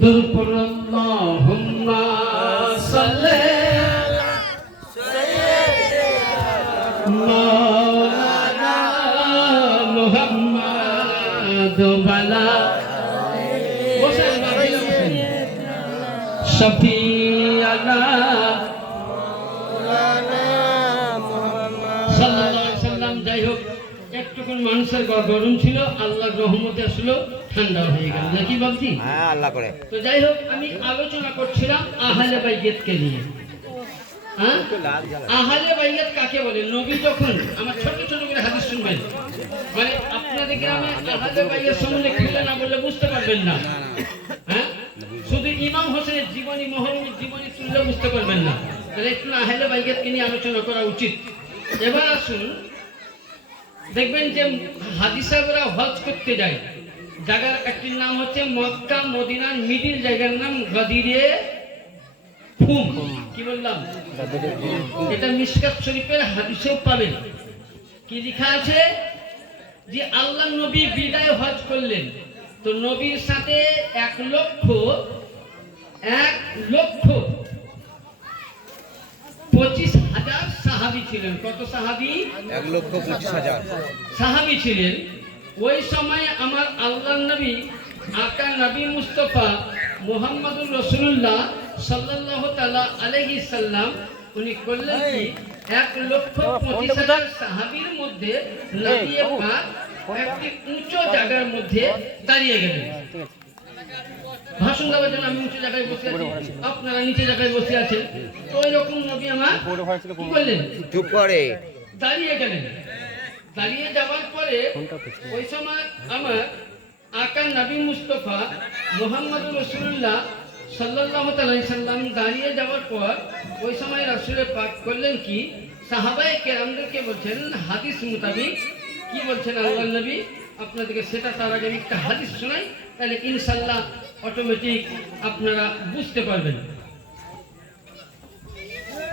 দরুদ পড়ুন আল্লাহুম্মা সাল্লি মাওলানা মুহাম্মদ ওয়ালা শফিয়ানা সাল্লাল্লাহু আলাইহি সাল্লাম। যাই হোক, একটুকুন মানুষের গরম ছিল, আল্লাহর রহমতে আসলো ঠান্ডা হয়ে গেল নাকি বাবজি? হ্যাঁ, আল্লাহ করে। তো যাই হোক, আমি আলোচনা করছিলাম আহলে বাইতকে নিয়ে। হ্যাঁ, আহলে বাইত কাকে বলে? নবী যখন, আমার ছোট ছোট করে হাদিস শুনবেন, মানে আপনাদের গ্রামে আহলে বাইত সম্বন্ধে কিছু না বললে বুঝতে পারবেন না। হ্যাঁ, শুধু ইমাম হোসেনের জীবনী, মহরমের জীবনী তুললে বুঝতে পারবেন না। তাহলে একটু আহলে বাইতকে নিয়ে আলোচনা করা উচিত। এবার আসুন, দেখবেন যে হাজী সাহেবরা হজ করতে যায়, জায়গার একটির নাম হচ্ছে মক্কা মদিনার মিডিল, জায়গার নাম গাদিরে খুম। কি বললাম? এটা মিশকাত শরীফের হাদিসেও পাবেন। কি লেখা আছে যে আল্লাহ নবী বিদায় হজ করলেন, তো নবীর সাথে 1,25,000 সাহাবী ছিলেন। কত সাহাবী? 1,25,000 সাহাবী ছিলেন। ওই সময় আমার আল্লাহর নবী আকা নবী মুস্তাফা মুহাম্মদুর রাসূলুল্লাহ সাল্লাল্লাহু তাআলা আলাইহি সাল্লাম উনি করলেন কি, 1,25,000 সাহাবীর মধ্যে নবী পাক একটি উঁচু জায়গার মধ্যে দাঁড়িয়ে গেলেন। ভাষণ দেওয়ার জন্য আমি উঁচু জায়গায় বসে আছি, আপনারা নিচে জায়গায় বসে আছেন। তো ওই রকম নবী আমার কি করলেন? চুপ করে দাঁড়িয়ে গেলেন। দাঁড়িয়ে যাওয়ার পরে ওই সময় আমার আকা নবী মুস্তাফা মুহাম্মদুর রাসূলুল্লাহ সাল্লাল্লাহু আলাইহি সাল্লাম দাঁড়িয়ে যাওয়ার পর ওই সময় রাসূল পাক করলেন কি, সাহাবায়ে কেরামদেরকে বলছেন হাদিস মোতাবেক কি বলছেন আল্লাহর নবী আপনাদেরকে, সেটা তার আগে একটা হাদিস শোনাই, তাহলে ইনশাআল্লাহ অটোমেটিক আপনারা বুঝতে পারবেন।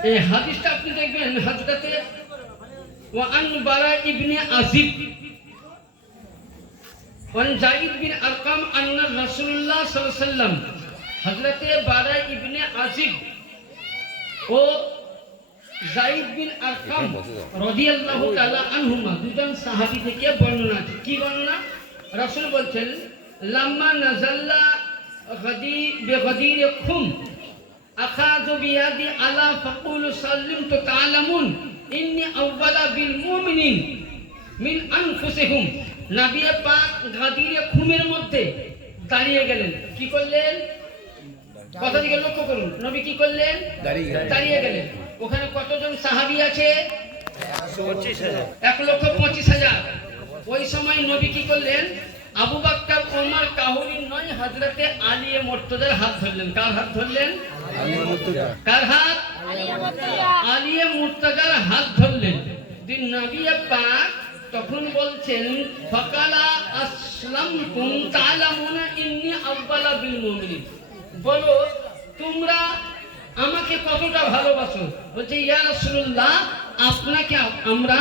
এই হাদিসটা আপনি দেখবেন হযরতে وعن براء بن عازب وعن زيد بن أرقم أن رسول الله صلى الله عليه وسلم حضرت براء بن عازب ও যায়েদ বিন আরকাম রাদিয়াল্লাহু তাআলা আনহুমা দুজন সাহাবী থেকে বর্ণনা আছে। কি বর্ণনা? রাসূল বলছেন লাম্মা নাযাল্লা বিগাদির খুম আখাযু বিয়াদি আলা ফাকুলু সাল্লিমতু তাআলামুন ইন্নী আউওয়ালা বিল মুমিনিন মিন আনফুসিহিম। নবী পাক গাদিরে খুমের মধ্যে দাঁড়িয়ে গেলেন। কি করলেন? কথা দিকে লক্ষ্য করুন। নবী কি করলেন? দাঁড়িয়ে গেলেন। ওখানে কতজন সাহাবী আছে? 1,25,000। ওই সময় নবী কি করলেন? আবু বকর, ওমর, কাহুরিন নয়, হযরতে আলী মুর্তজার হাত ধরলেন। কার হাত ধরলেন? কার হাত? আলী মুর্তজার হাত ধরলেন। দিন নবী পাক তখন বলছেন ফাকালা আসলামতুম তাআলামুনা ইন্নী আউওয়ালা বিল মুমিনিন। বলো তোমরা আমাকে কতটা ভালোবাসো? বলছে ইয়া রাসূলুল্লাহ, আপনাকে আমরা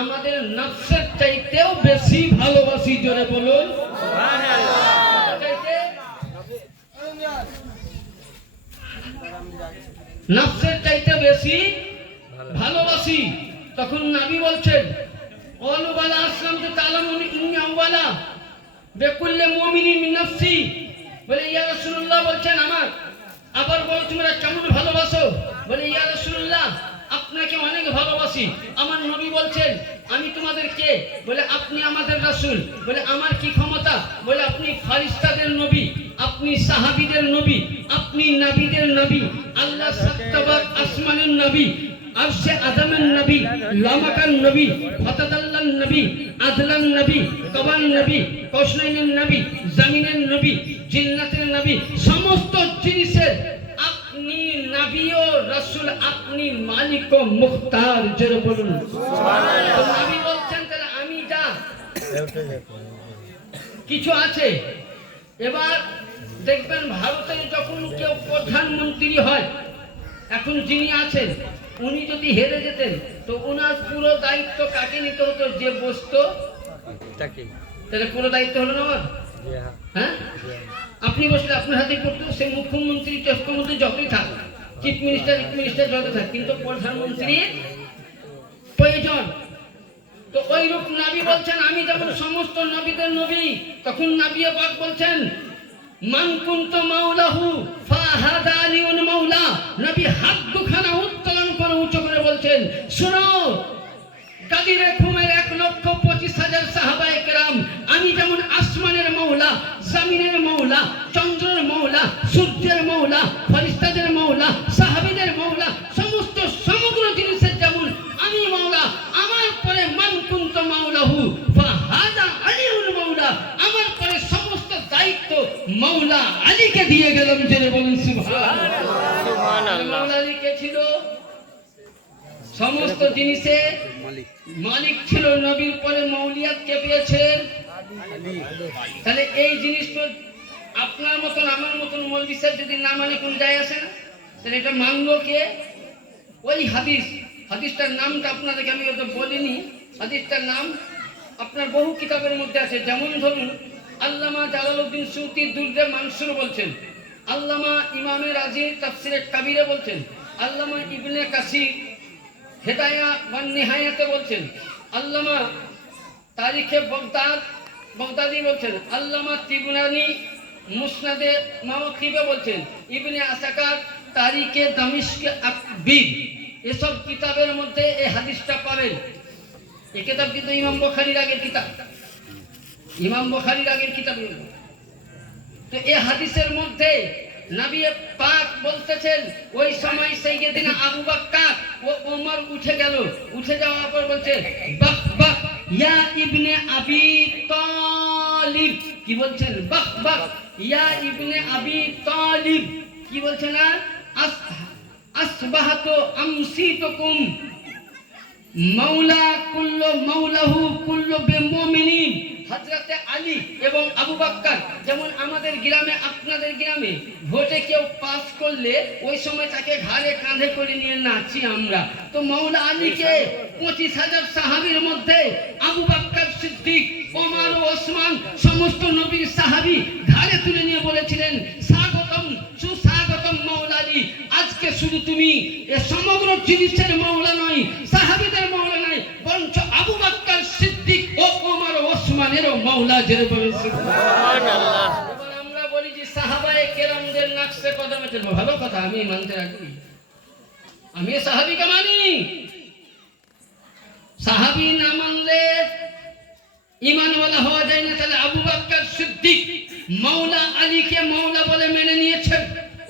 আমাদের নফসের চাইতেও বেশি ভালোবাসি। জোরে বলুন নফসের চাইতে বেশি ভালোবাসি। তখন নবী বলছেন ওয়ালা আসলামতু তাআলামুন ইন্নী আউওয়ালা বিকুল্লি মুমিনিন মিন নফসি। বলে ইয়া রাসূলুল্লাহ বলছেন আমার। আবার বলো তোমরা কেমন ভালোবাসো? বলে ইয়া রাসূলুল্লাহ, আপনাকে অনেক ভালোবাসি। আমার নবী বলছেন আমি তোমাদের কে? বলে আপনি আমাদের রাসূল। বলে আমার কি ক্ষমতা? বলে আপনি ফারিস্তাদের নবী, আপনি সাহাবীদের নবী, আপনি নবীদের নবী, আল্লাহ সাত্তাবার আসমানের নবী, আরশে আযমের নবী, লামাকান নবী, ফাতাদাল্লান নবী, আদলান নবী, কবান নবী, কৌশনাইনের নবী, জমিনের নবী, জিন্নাতের নবী, সমস্ত জিনিসের আপনি নবী ও রাসূল, আপনি মালিক ও মুখতার। জোরে বলুন সুবহানাল্লাহ। নবী বলছেন তাহলে আমি যা কিছু আছে। এবার দেখবেন ভারতের যখন কেউ প্রধানমন্ত্রী হয়, এখন যিনি আছেন উনি যদি হেরে যেতেন তো ওনার পুরো দায়িত্ব কাকে নিতে হতো? যে বসতো তাকে। তাহলে পুরো দায়িত্ব হলো না আমার। হ্যাঁ, আপনি বসলে আপনার হাতে পড়তো, সে মুখ্যমন্ত্রী মুখ্যমন্ত্রী যতই থাক, চিফ মিনিস্টার যত থাক, কিন্তু প্রধানমন্ত্রীর প্রয়োজন। তো ওই রূপ নবী বলছেন আমি যেমন সমস্ত নবীদের নবী, তখন নবী পাক বলছেন মান কুনতু মাওলাহু ফাহাদা আলিউন মাওলা। নবী হাত দুখানা উত্তোলন করে উঁচু করে বলছেন শুনো কাদিরে খুমের 1,25,000 সাহাবায়ে কেরাম, আমি যেমন আসমানের মৌলা, জমিনের মৌলা, চন্দ্রের মৌলা, সূর্যের মৌলা, ফেরেশতাদের মৌলা, সাহাবীদের মৌলা, সমস্ত সমগ্র জিনিসের যেমন আমি মৌলা, আমার পরে মান কুনতু মাওলাহু ফাহাদা আলিউল মাওলা, আমার পরে সমস্ত দায়িত্ব মৌলা আলীকে দিয়ে গেলাম। জেনে বলুন সুবহানাল্লাহ। মৌলা আলী কে ছিল? সমস্ত জিনিসের মালিক ছিল। নবীর পরে মৌলিয়াত কে পেয়েছেন? তাহলে এই জিনিস তো আপনার মতন আমার মতন মৌলভী সাহেব যদি না মানে কোন যায় আসে না, তাহলে এটা মানলো কে? ওই হাদিসটার নামটা আপনাদেরকে আমি ওটা বলিনি। হাদিসটার নাম আপনার বহু কিতাবের মধ্যে আছে। যেমন ধরুন আল্লামা জালালউদ্দিন সুয়ুতী দুররে মানসুর বলছেন, আল্লামা ইমামে রাজি তাফসিরে কাবিরে বলছেন, আল্লামা ইবনে কাসির হেদায়া ওয়ান নিহায়াতে বলছেন, আল্লামা তারিখে বাগদাদি বলছেন, আল্লামা তিবরানি মুসনাদে মাওয়াকিবে বলছেন, ইবনে আসাকার তারিখে দামিশক আকবির, এসব কিতাবের মধ্যে এই হাদিসটা পাবেন। এই কিতাব কিন্তু ইমাম বুখারীর আগের কিতাব, তো এই হাদিসের মধ্যে নবী পাক বলতেছেন ওই সময় সাইয়েদিনা আবু বকর ও ওমর উঠে গেল, উঠে যাওয়ার পর বলছে বাহ বাহ ইয়া ইবনে আবি তালিব। কি বলছেন? বাহ বাহ ইয়া ইবনে আবি তালিব। কি বলছেন? আসবাহাতু আমসিতুকুম মাওলা কুল্লু মাওলাহু কুল্লু বিমুমিনিন। হযরতে আলী এবং আবু বকর, যেমন আমাদের গ্রামে আপনাদের গ্রামে ভোটে কেউ পাস করলে ওই সময় তাকে ঘাড়ে কাঁধে করে নিয়ে নাচি আমরা, তো মাওলা আলীকে 25,000 সাহাবীর মধ্যে আবু বকর সিদ্দিক, ওমর ও ওসমান সমস্ত নবীর সাহাবী ঘাড়ে তুলে নিয়ে বলেছিলেন স্বাগতম সুস্বাগতম মাওলা আলী, আজকে শুধু তুমি এ সমগ্র জিনিসের মাওলা নয়, সাহাবীদের মাওলা নয়, বরঞ্চ আবু বকর সিদ্দিক ও ওমর ও ওসমানেরও মাওলা। জেরে বলুন সুবহানাল্লাহ। এবার আমরা বলি যে সাহাবায়ে কেরামদের নকশে কদমে চলবো, ভালো কথা, আমি মানতে রাজি, আমি সাহাবীকে মানি। সাহাবী না মানলে ঈমানওয়ালা হওয়া যায় না। তাহলে আবু বকর সিদ্দিক মাওলা আলীকে মাওলা বলে মেনে নিয়েছেন,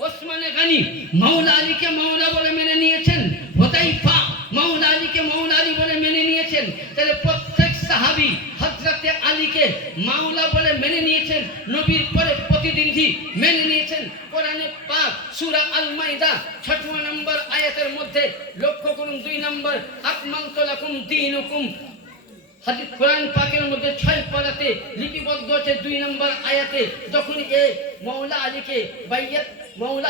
ওসমানে গনি মাওলা আলীকে মাওলা বলে মেনে নিয়েছেন, হুযায়ফা মাওলা আলীকে মাওলা আলী বলে মেনে নিয়েছেন। তাহলে প্রত্যেক সাহাবী হযরতে আলীকে মাওলা বলে মেনে নিয়েছেন, নবীর পরে প্রতিনিধি মেনে নিয়েছেন। কোরআনে পাক সূরা আল মাইদা 6 নম্বর আয়াতের মধ্যে লক্ষ্য করুন, 2 নম্বর আকমালতু লাকুম দীনুকুম। হাদিস কোরআন পাকের মধ্যে 6 পারাতে লিপিবদ্ধ আছে 2 নম্বর আয়াতে, যখন এ মাওলা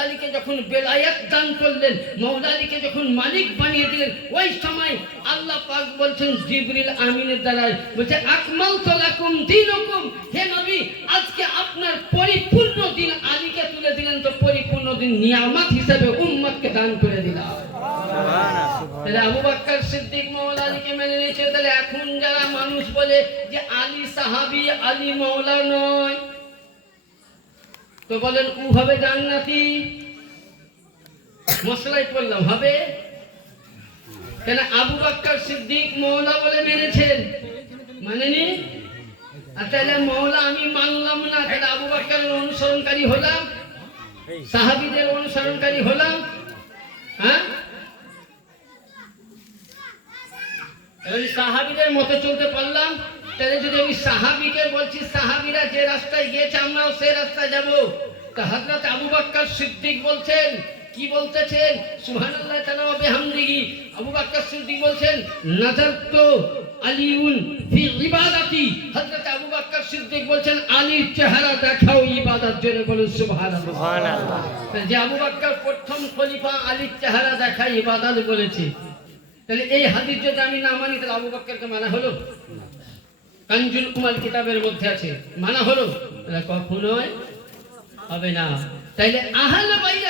আলীকে যখন বেলায়েত দান করলেন, মাওলা আলীকে যখন মালিক বানিয়ে দিলেন, ওই সময় আল্লাহ পাক বলছেন জিবরিল আমিনের দ্বারা, বলছে আকমালতু লাকুম দীনুকুম, হে নবী আজকে আপনার পরিপূর্ণ দিন আলীকে তুলে দিলেন, তো পরিপূর্ণ দিন নিয়ামত হিসেবে উম্মতকে দান করে দিলাম। তাহলে আবু বকর সিদ্দিক মাওলা আলীকে মেনে নিয়েছে। তাহলে এখন যারা মানুষ বলে যে আলী সাহাবী, আলী মাওলা নয়, তো বলেন ও হবে জান্নাতি, মশলাই পড়লাম হবে কেন? আবু বকর সিদ্দিক মাওলা বলে মেনেছেন, মানেনি। আর তাহলে মাওলা আমি মানলাম না, তাহলে আবু বকরের অনুসরণকারী হলাম, সাহাবীদের অনুসরণকারী হলাম। হ্যাঁ, সাহাবীদের মতে চলতে পারলাম। তাহলে যদি আমি সাহাবীকে বলছি সাহাবীরা যে রাস্তায় গিয়েছে আমরাও সেই রাস্তায় যাব, তা হযরত আবু বকর সিদ্দিক বলছেন, কি বলতেছেন? সুবহানাল্লাহ তাআলা ওয়া বিহামদিহি। আবু বকর সিদ্দিক বলছেন নাযারতু আলিউন ফি ইবাদাতি। হযরত আবু বকর সিদ্দিক বলছেন আলীর চেহারা দেখাও ইবাদত। জোরে বলুন সুবহানাল্লাহ। সুবহানাল্লাহ। যে আবু বকর প্রথম খলিফা, আলীর চেহারা দেখা ইবাদত বলেছে। তাহলে এই হাদিস যদি আমি না মানি, তাহলে আবু বকরকে মানা হলো? কানজুল উমাল কিতাবের মধ্যে আছে, মানা হলো? এটা কখনোই হবে না। তাইলে আহলে বাইত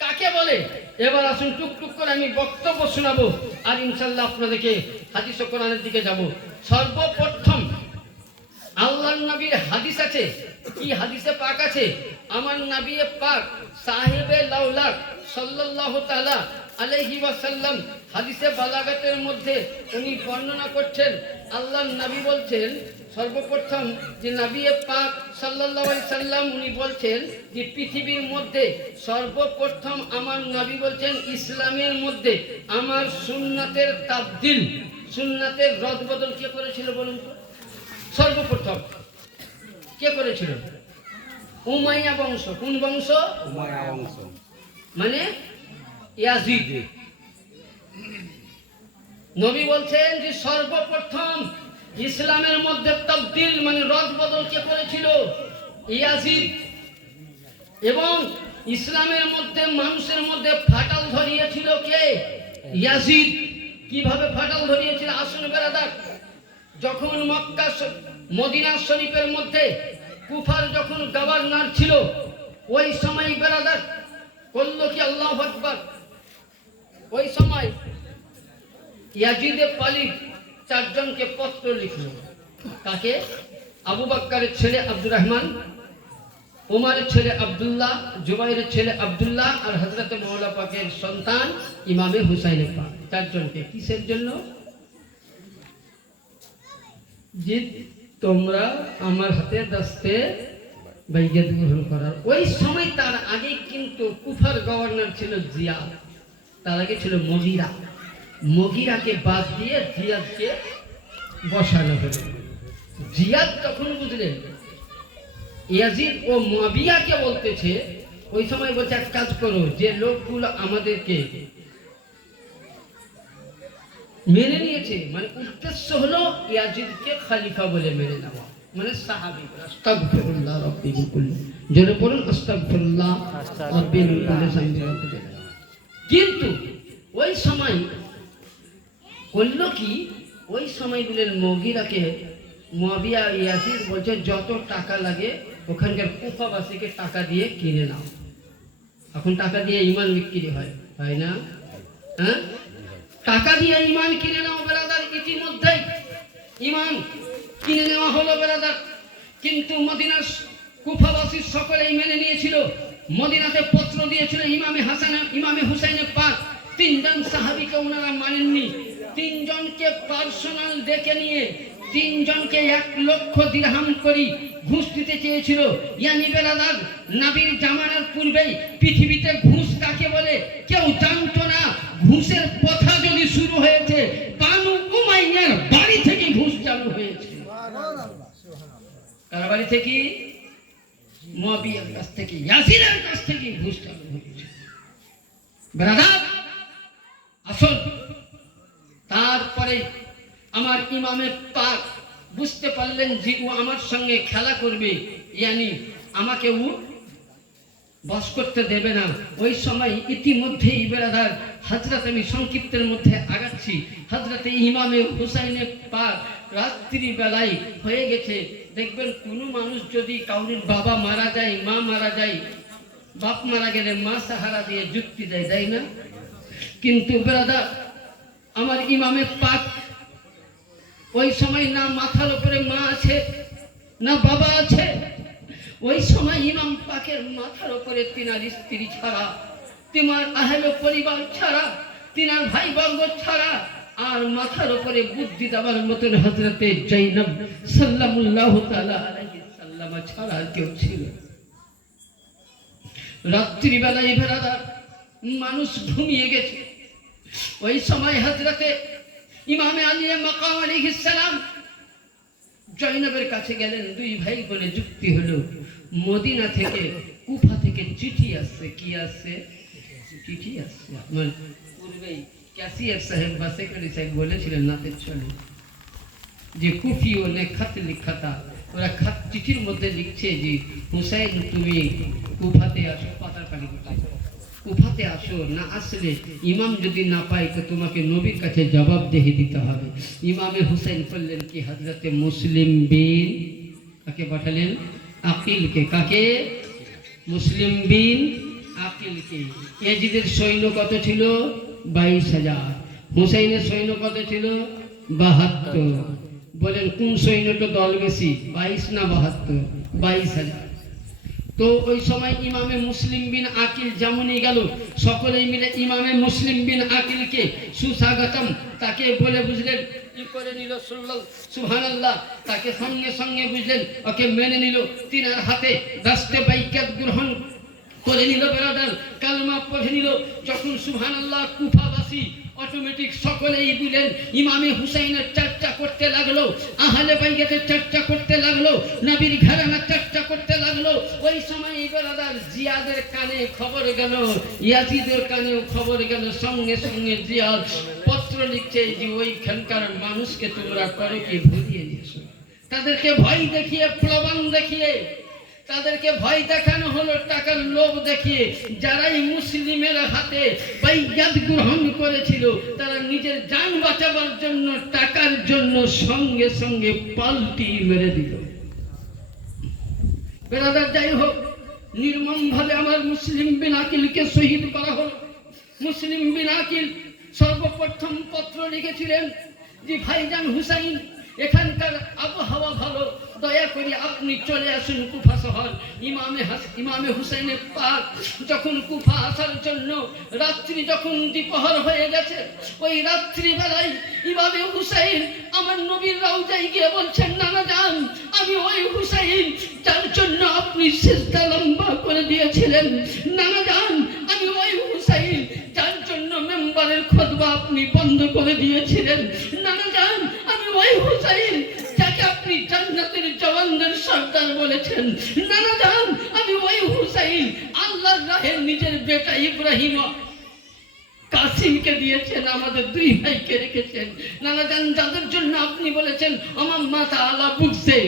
কাকে বলে? এবার আসুন টুকটুক করে আমি বক্তব্য শোনাবো, আর ইনশাল্লাহ আপনাদেরকে হাদিস ও কোরআনের দিকে যাব। সর্বপ্রথম আল্লাহর নবীর হাদিস আছে। কি হাদিসে পাক আছে? আমার নবী পাক সাহেবে লাউলাক সাল্লাল্লাহু তাআলা আলাইহি ওয়াসাল্লাম হাদিসে বালাগাতের মধ্যে উনি বর্ণনা করছেন। আল্লাহর নবী বলছেন সর্বপ্রথম যে নবী পাক সাল্লাল্লাহু আলাইহি সাল্লাম উনি বলছেন যে পৃথিবীর মধ্যে সর্বপ্রথম আমার নবী বলছেন ইসলামের মধ্যে আমার সুন্নাতের তাবদিল, সুন্নাতের রদবদল কে করেছিল বলুন তো? সর্বপ্রথম কে করেছিল? উমাইয়া বংশ। কোন বংশ? উমাইয়া বংশ মানে ইয়াজিদ। নবী বলছেন যে সর্বপ্রথম ইসলামের মধ্যে তাবদিল মানে রদবদল কে করেছিল? ইয়াজিদ। এবং ইসলামের মধ্যে মানুষের মধ্যে ফাটল ধরিয়েছিল কে? ইয়াজিদ। কিভাবে ফাটল ধরিয়েছিল? আসুন বেরাদার, যখন মক্কা মদিনা শরীফের মধ্যে কুফার যখন গভর্নর ছিল, ওই সময় বেরাদার করল কি? আল্লাহু আকবার। ওই সময় ইয়াজিদে পালিত চারজনকে পত্র লিখল। কাকে? আবু বকরের ছেলে আব্দুর রহমান, ওমরের ছেলে আব্দুল্লাহ, জুবাইরের ছেলে আব্দুল্লাহ, আর হযরত মাওলা পাকের সন্তান ইমামে হুসাইন পাক। চারজনকে কিসের জন্য? যে তোমরা আমার হাতে দাস্তে বাইয়াত গ্রহণ করার। ওই সময় তার আগে কিন্তু কুফার গভর্নর ছিল জিয়াদ, তার আগে ছিল মুগীরা। মুগীরাকে বাদ দিয়ে জিয়াদকে বসানো হলো। জিয়াদ তখন বুঝলেন ইয়াজিদ ও মুয়াবিয়াকে বলতেছে, ওই সময় বলছে এক কাজ করো, যে লোকগুলো আমাদেরকে মেনে নিয়েছে, মানে উদ্দেশ্য হলো ইয়াজিদকে খলিফা বলে মেনে নেওয়া, মানে সাহাবী। আস্তাগফিরুল্লাহ রাব্বি মিন কুল্লি, জোরে বলুন আস্তাগফিরুল্লাহ রাব্বি মিন কুল্লি যামবি। কিন্তু ওই সময় করল কি? ওই সময় বলেন মুগীরাকে মুয়াবিয়া ইয়াজিদ বলছে যত টাকা লাগে ওখানকার কুফাবাসীকে টাকা দিয়ে কিনে নাও। এখন টাকা দিয়ে ঈমান বিক্রি হয়, হয় না? হ্যাঁ, টাকা দিয়ে ঈমান কিনে নাও ব্রাদার। ইতিমধ্যেই ঈমান কিনে নেওয়া হলো ব্রাদার। কিন্তু মদিনার কুফাবাসী সকলেই মেনে নিয়েছিল। মদিনাতে পত্র দিয়েছিল ইমামে হাসান, ইমামে হুসাইনের পাক। তিনজন সাহাবীকে ওনারা মানেননি। তিনজনকে পার্সোনাল ডেকে নিয়ে তিনজনকে 1 লক্ষ দিরহাম করে ঘুষ দিতে চেয়েছিল। ইয়ানি বেরাদার, নবীর জামানার পূর্বেই পৃথিবীতে ঘুষ কাকে বলে কেউ জানতো না। ঘুষের প্রথা যদি শুরু হয়েছে বানু উমাইয়ার বাড়ি থেকে ঘুষ চালু হয়েছে। কার বাড়ি থেকে? মুয়াবিয়ার কাছ থেকে, ইয়াজিদের কাছ থেকে ঘুষ চালু হয়েছে বেরাদার। আসল তারপরে আমার ইমামে পাক বুঝতে পারলেন যে ও আমার সঙ্গে খেলা করবে, ইয়ানি আমাকে ও বস করতে দেবে না। ওই সময় ইতিমধ্যেই বেরাদার হযরত, আমি সংক্ষিপ্তের মধ্যে আগাচ্ছি, হযরতে ইমামে হুসাইনে পাক রাত্রি বেলায় হয়ে গেছে। দেখবেন কোন মানুষ যদি কাউরির বাবা মারা যায়, মা মারা যায়, বাপ মারা গেলে মা সাহারা দিয়ে যুক্তি দেয়, তাই না? কিন্তু বেরাদার আমার ইমামে পাক ওই সময় না মাথার উপরে মা আছে না বাবা আছে। ওই সময় ইমাম পাকের মাথার উপরে তিনার স্ত্রী ছাড়া, তিনার আহলে পরিবার ছাড়া, তিনার ভাই বর্গ ছাড়া, আর মাথার উপরে বুদ্ধি দেওয়ার মতন হযরতে জৈনব সাল্লাল্লাহু তাআলা আলাইহি সাল্লাম ছাড়া কেউ ছিল। রাত্রি বেলায় বেরাদার মানুষ ঘুমিয়ে গেছে। ওই সময় হযরতে ইমামে আলী মাকাম আলাইহিস সালাম জৈনবের কাছে গেলেন। 2 ভাই বলে যুক্তি হলো। মদিনা থেকে, কুফা থেকে চিঠি আসছে। কি আসছে? চিঠি আসছে। আমার পূর্বেই ক্যাসিয়ার সাহেব বা সেক্রেটারি সাহেব বলেছিলেন নাতে চলে যে কুফিও নে খত লিখাতা, ওরা খত চিঠির মধ্যে লিখছে যে হুসাইন তুমি কুফাতে আসো, পাতার পানি কোথায়, কুফাতে আসো, না আসলে ইমাম যদি না পায় তো তোমাকে নবীর কাছে জবাবদেহি দিতে হবে। ইমামে হুসাইন করলেন কি? হযরতে মুসলিম বিন কাকে পাঠালেন? আকিলকে। কাকে? মুসলিম বিন আকিলকে। ইয়াজিদের সৈন্য কত ছিল? 22,000। হুসাইনের সৈন্য কত ছিল? 72। বলেন কোন সৈন্যটা দল বেশি, 22 না 72? 22,000। তো ওই সময় ইমামে মুসলিম বিন আকিল যেমনই গেল, সকলেই মিলে ইমামে মুসলিম বিন আকিলকে সুস্বাগতম তাকে বলে বুঝলেন, কি করে নিল, সুবহানাল্লাহ, তাকে সঙ্গে সঙ্গে বুঝলেন, ওকে মেনে নিল, তিনার হাতে দাস্তে বাইকাত গ্রহণ করে নিল, বেরাদার কালমা পড়ে নিল। যখন সুবহানাল্লাহ কুফাবাসী অটোমেটিক সকলেই বুঝলেন, ইমামে হুসাইনের চর্চা করতে লাগলো, আহলে বাইতের চর্চা করতে লাগলো, নবীর ঘরানার চর্চা করতে লাগলো। ওই সময় বেরাদার জিয়াদের কানে খবর গেল, ইয়াজিদের কানেও খবর গেল। সঙ্গে সঙ্গে জিয়াদ পত্র লিখছে যে ওইখানকার মানুষকে তোমরা করো কি ভুলিয়ে দিয়েছো। তাদেরকে ভয় দেখিয়ে, প্রমাণ দেখিয়ে, তাদেরকে ভয় দেখানো হলো টাকার লোভ দেখিয়ে। যারাই মুসলিমের হাতে বাইয়াত গ্রহণ করেছিল, তারা নিজের জান বাঁচাবার জন্য, টাকার জন্য সঙ্গে সঙ্গে পাল্টি মেরে দিল। বেরাদার যাই হোক, নির্মম ভাবে আমার মুসলিম বিন আকিলকে শহীদ করা হলো। মুসলিম বিন আকিল সর্বপ্রথম পত্র লিখেছিলেন যে ভাইজান হুসাইন, এখানকার আবহাওয়া ভালো, দয়া করে আপনি চলে আসুন কুফা শহর। ইমামে হুসাইনের পাক যখন কুফা আসার জন্য রাত্রি যখন দ্বিপ্রহর হয়ে গেছে, ওই রাত্রি বেলায় ইমামে হুসাইন আমার নবীর রওজায় গিয়ে বলছেন, নানা যান, আমি ওই হুসাইন যার জন্য আপনি সিজদা লম্বা করে দিয়েছিলেন। নানা যান, আমি ওই হুসাইন যার জন্য মেম্বারের খুতবা আপনি বন্ধ করে দিয়েছিলেন। নানা যান, আমি ওই হুসাইন যাকে আপনি জান্নাতের জওয়ানদের সর্দার বলেছেন। নানা যান, আমি ওই হুসাইন আল্লাহর রাহে নিজের বেটা ইব্রাহিম কাসিমকে দিয়েছেন, আমাদের দুই ভাইকে রেখেছেন। নানা যান, যাদের জন্য আপনি বলেছেন আমার মাতা আলা বুকসে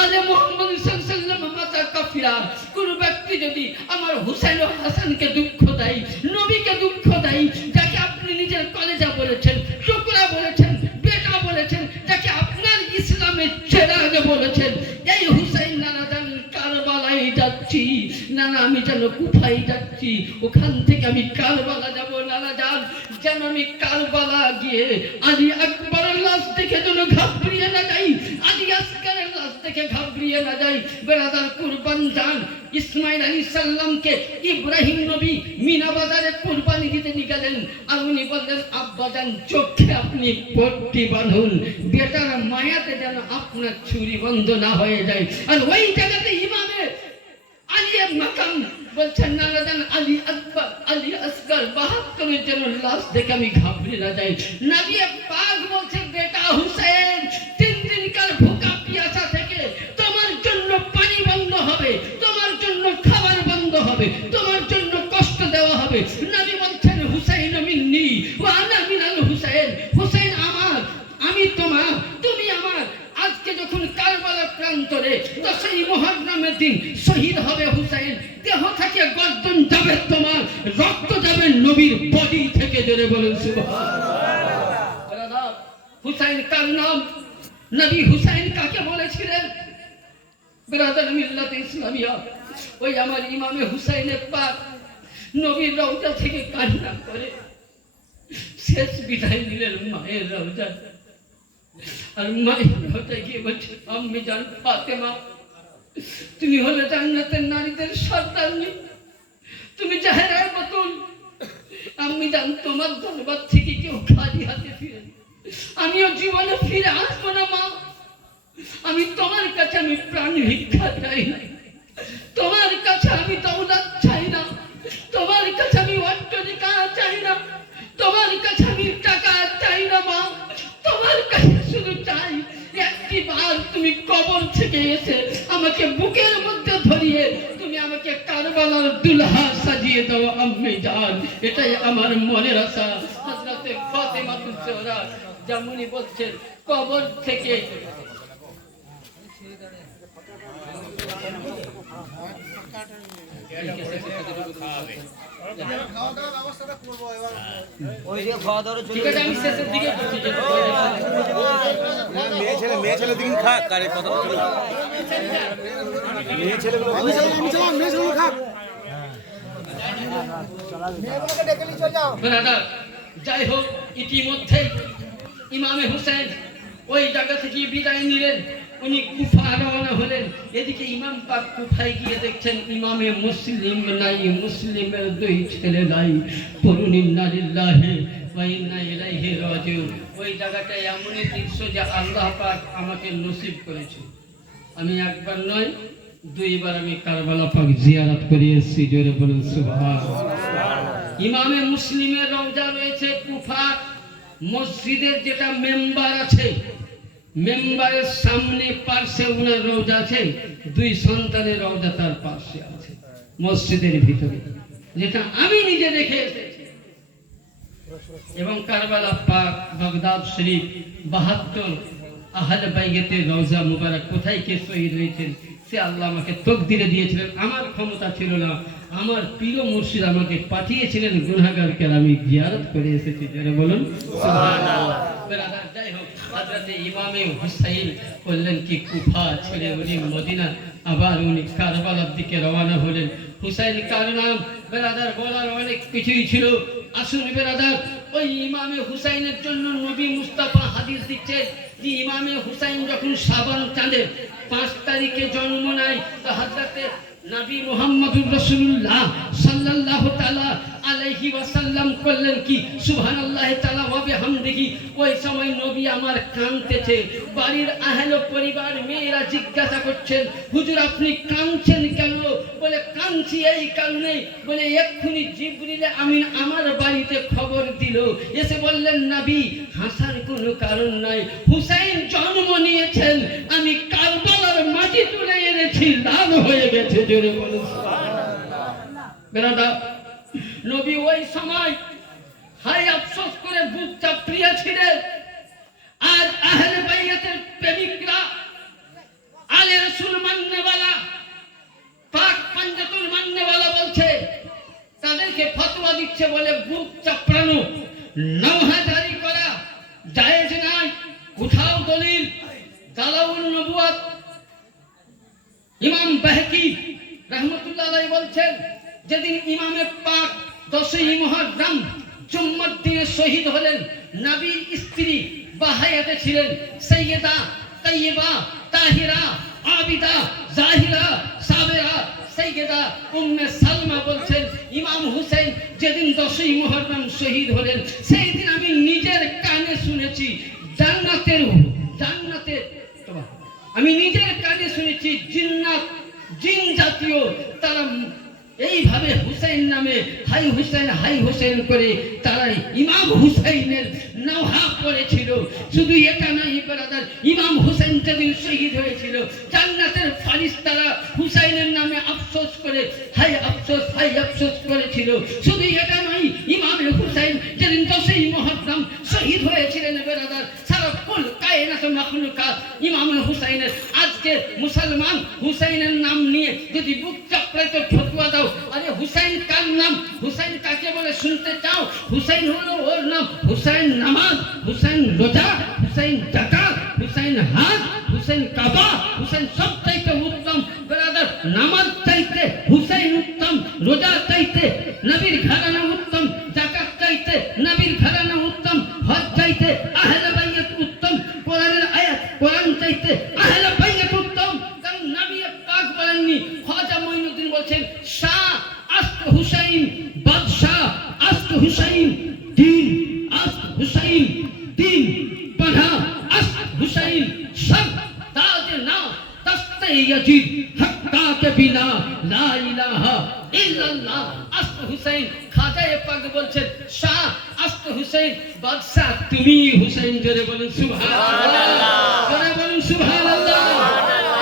আলে মুহাম্মদ সাল্লাল্লাহু আলাইহি ওয়াসাল্লাম মাতা কাফিরা, কোন ব্যক্তি যদি আমার হুসাইন ও হাসানকে দুঃখ দেয়, নবীকে দুঃখ দেয়, যাকে আপনি নিজের কলেজা বলেছেন, টুকরা বলেছেন, বেটা বলেছেন, যাকে আপনার ইসলামের চেরাগ বলেছেন, এই হুসাইন নানা যান কারবালায় যাচ্ছি, নানা আমি যেন কুফায় যাচ্ছি, ওখান থেকে আমি কারবালা যাব। নানা যান, যেন আমি কারবালা গিয়ে আলী আকবরের লাশ দেখে যেন ঘাবড়িয়ে না যাই, আলী আসকারের লাশ দেখে ঘাবড়িয়ে না যাই। বেরাদার কুরবান যান। ইসমাইল আলাইহিস সালামকে ইব্রাহিম নবী মিনা বাজারে কুরবানি দিতে নিয়ে গেলেন, আর উনি বললেন, আব্বা যান, চোখে আপনি পট্টি বাঁধুন, বেটার মায়াতে যেন আপনার ছুরি বন্ধ না হয়ে যায়। আর ওই জায়গাতে ইমামে আলী মাকাম বলছেন, নানা যান, আলী আকবর, আলী আসগর 72 যেন লাশ দেখে আমি ঘাবড়ে না যাই। নবী পাক বলছে, বেটা হুসাইন, 3 দিনকার ভুকা পিয়াসা থেকে তোমার জন্য পানি বন্ধ হবে, তোমার জন্য খাবার বন্ধ হবে, তোমার জন্য কষ্ট দেওয়া হবে। নবী বলছেন, হুসাইন মিন্নি ওয়া আনা মিনাল হুসাইন, হুসাইন আমার, আমি তোমার, তুমি আমার। আজকে যখন কারবালার প্রান্তরে 10ই মুহররমের দিন শহীদ হবে হুসাইন, দেহ থেকে গর্দন যাবে তোমার, রক্ত যাবে নবীর বডি থেকে। জোরে বলুন সুবহানাল্লাহ। হুসাইন কার নাম? নবী হুসাইন কাকে বলেছিলেন? ব্রাদার মিল্লাত ইসলামিয়া, ওই আমার ইমামে হুসাইনের পাক নবীর রওজা থেকে কান্না করে শেষ বিদায় নিলেন মায়ের রওজা। আর মায়ের রওজায় গিয়ে বলছে, আম্মি জান ফাতেমা, তুমি হলে জান্নাতের নারীদের সর্দারনী, তুমি জাহেরার মতন। আম্মি জান, তোমার দরবার থেকে কেউ খালি হাতে ফিরে, আমিও জীবনে ফিরে আসবো না মা। আমি তোমার কাছে আমি প্রাণ ভিক্ষা চাই না, তোমার কাছে আমি দৌলত চাই না, তোমার কাছে আমি অট্টালিকা চাই না, তোমার কাছে আমি টাকা চাই না মা। তোমার কাছে শুধু চাই একটি বার তুমি কবর থেকে এসে আমাকে বুকের মধ্যে ধরিয়ে তুমি আমাকে কারবালার দুলহা সাজিয়ে দাও আম্মি জান, এটাই আমার মনের আশা। হযরতে ফাতেমা তুজরা যেমনই বলছেন, কবর থেকে ঠিক আছে, আমি শেষের দিকে বলছি যে মেয়ে ছেলে দিন খাক কারে কথা বলছিল মেয়ে ছেলেগুলো ব্রাদার, যাই হোক, ইতিমধ্যে ইমামে হুসেন ওই জায়গা থেকে বিদায় নিলেন, উনি কুফা রওনা হলেন। এদিকে ইমাম পাক কুফায় গিয়ে দেখছেন ইমামে মুসলিম নাই, মুসলিমের দুই ছেলে নাই। পড়ুন ইন্না লিল্লাহি ওয়া ইন্না ইলাইহি রাজিউন। ওই জায়গাটায় এমনই দৃশ্য যে আল্লাহ পাক আমাকে নসিব করেছে। আমি একবার নয়, দুইবার আমি কারবালা পাক জিয়ারত করে এসেছি। জোরে বলুন সুবহানাল্লাহ। ইমামে মুসলিমের রওজা রয়েছে কুফা মসজিদের, যেটা মেম্বার আছে, মেম্বারের সামনে পাশে ওনার রওজা আছে, দুই সন্তানের রওজা তার পাশে আছে মসজিদের ভিতরে, যেটা আমি নিজে দেখে এসেছি। এবং কারবালা পাক, বাগদাদ শরীফ, 72 আহলে বাইতের রওজা মুবারক, কোথায় কে শহীদ হয়েছেন সে আল্লাহ আমাকে তকদিরে দিয়েছিলেন। আমার ক্ষমতা ছিল না, আমার প্রিয় মুর্শিদ আমাকে পাঠিয়েছিলেন, গুনাহগারকে আমি জিয়ারত করে এসেছি। যারা বলুন সুবহানাল্লাহ। ব্রাদার, যাই হোক, হযরতে ইমামে হুসাইন বললেন কি কুফা ছেড়ে উনি মদিনা, আবার উনি কারবালার দিকে রওনা হলেন। হুসাইন কার নাম ব্রাদার, বলার অনেক কিছুই ছিল। আসুন ব্রাদার, ওই ইমামে হুসাইনের জন্য নবী মুস্তাফা হাদিস দিচ্ছেন যে ইমামে হুসাইন যখন শাবান চাঁদের 5 তারিখে জন্ম নেয়, তো হযরতে নবী মুহাম্মদুর রাসূলুল্লাহ সাল্লাল্লাহু তাআলা আলাইহি ওয়াসাল্লাম করলেন কি সুবহানাল্লাহ তাআলা ওয়া বিহামদিহি। ওই সময় নবী আমার কাঁদতেছে, বাড়ির আহলে পরিবার মেয়েরা জিজ্ঞাসা করছেন, হুজুর আপনি কাঁদছেন কেন? বলে কাঁদছি এই কারণে, বলে এক্ষুনি জিবরিল আমিন আমার বাড়িতে খবর দিল, এসে বললেন নবী হাসার কোনো কারণ নাই, হুসাইন জন্ম নিয়েছেন, আমি কারবালার মাটি তুলে এনেছি, লাল হয়ে গেছে। জোরে বলুন সুবহানাল্লাহ। বেরাদা, নবী ওই সময় হাই আফসোস করে বুক চাপড়িয়েছিলেন। আর আহলে বাইতের প্রেমিকরা, আলে রাসূল মাননেওয়ালা, পাক পাঞ্জাতুল মাননেওয়ালা বলছে, তাদেরকে ফতোয়া দিচ্ছে বলে বুক চাপড়ানো, নওহা জারি করা জায়েজ নাই। উঠাও দলিল, দালাউল নবুয়াত ইমাম বাহকি রাহমাতুল্লাহ আলাইহি বলছেন, যেদিন ইমামে পাক 10ই মুহররম জুম্মার দিনে শহীদ হলেন, নবীর স্ত্রী বাহায়াতে ছিলেন সাইয়্যিদা তাইয়্যিবা তাহিরা আবিদা জাহিরা সাবেরা সাইয়্যিদা উম্মে সালমা বলছেন, ইমাম হুসাইন যেদিন 10ই মুহররম শহীদ হলেন, সেই দিন আমি নিজের কানে শুনেছি জান্নাতের আমি নিজের কানে শুনেছি জিন জাতীয় তারা এইভাবে হুসাইন নামে হাই হুসাইন করে তারা ইমাম হুসাইনের নওহা পড়েছিল। শুধু এটা নয় ব্রাদার, ইমাম হুসাইন যেদিন শহীদ হয়েছিল, জান্নাতের ফারিস্তারা হুসাইনের নামে আফসোস করে হাই আফসোস করেছিল। শুধু এটা নয়, ইমাম হুসাইন যেদিন 10ই মুহররম শহীদ হয়েছিলেন ব্রাদার, সারা কুল কায়নাত মাখলুকাত ইমাম হুসাইনের, আজকে মুসলমান হুসাইনের নাম নিয়ে যদি বুক চাপড়াতে ফতোয়া দাও, আরে হুসাইন কার নাম, হুসাইন কাকে বলে শুনতে চাও? হুসাইন হলো ওর নাম, হুসাইন নামাজ, হুসাইন রোজা, হুসাইন যাকাত, হুসাইন হাজ, হুসাইন কাবা, হুসাইন সব চাইতে উত্তম ব্রাদার। নামাজ চাইতে হুসাইন উত্তম, রোজা চাইতে নবীর ঘরানা উত্তম, যাকাত চাইতে নবীর ঘরানা উত্তম, হজ চাইতে আহলে বাইত উত্তম, কোরআনের আয়াত কোরআন চাইতে আহলে বাইত উত্তম। কারণ নবী পাক বলেননি, খাজা মঈনুদ্দিন বলছেন, শাহ আস্ত হুসাইন বাদশাহ আস্ত হুসাইন দিন আস্ত হুসাইন দিন পढ़ा আস্ত হুসাইন সব তাজ না দস্তে ইয়াজিদ হক্কা কে বিনা লা ইলাহা ইল্লাল্লাহ। আস্ত হুসাইন খাজা পাক বলছেন, শাহ আস্ত হুসাইন বাদশাহ তুমি হুসাইন। জোরে বলুন সুবহানাল্লাহ, জোরে বলুন সুবহানাল্লাহ।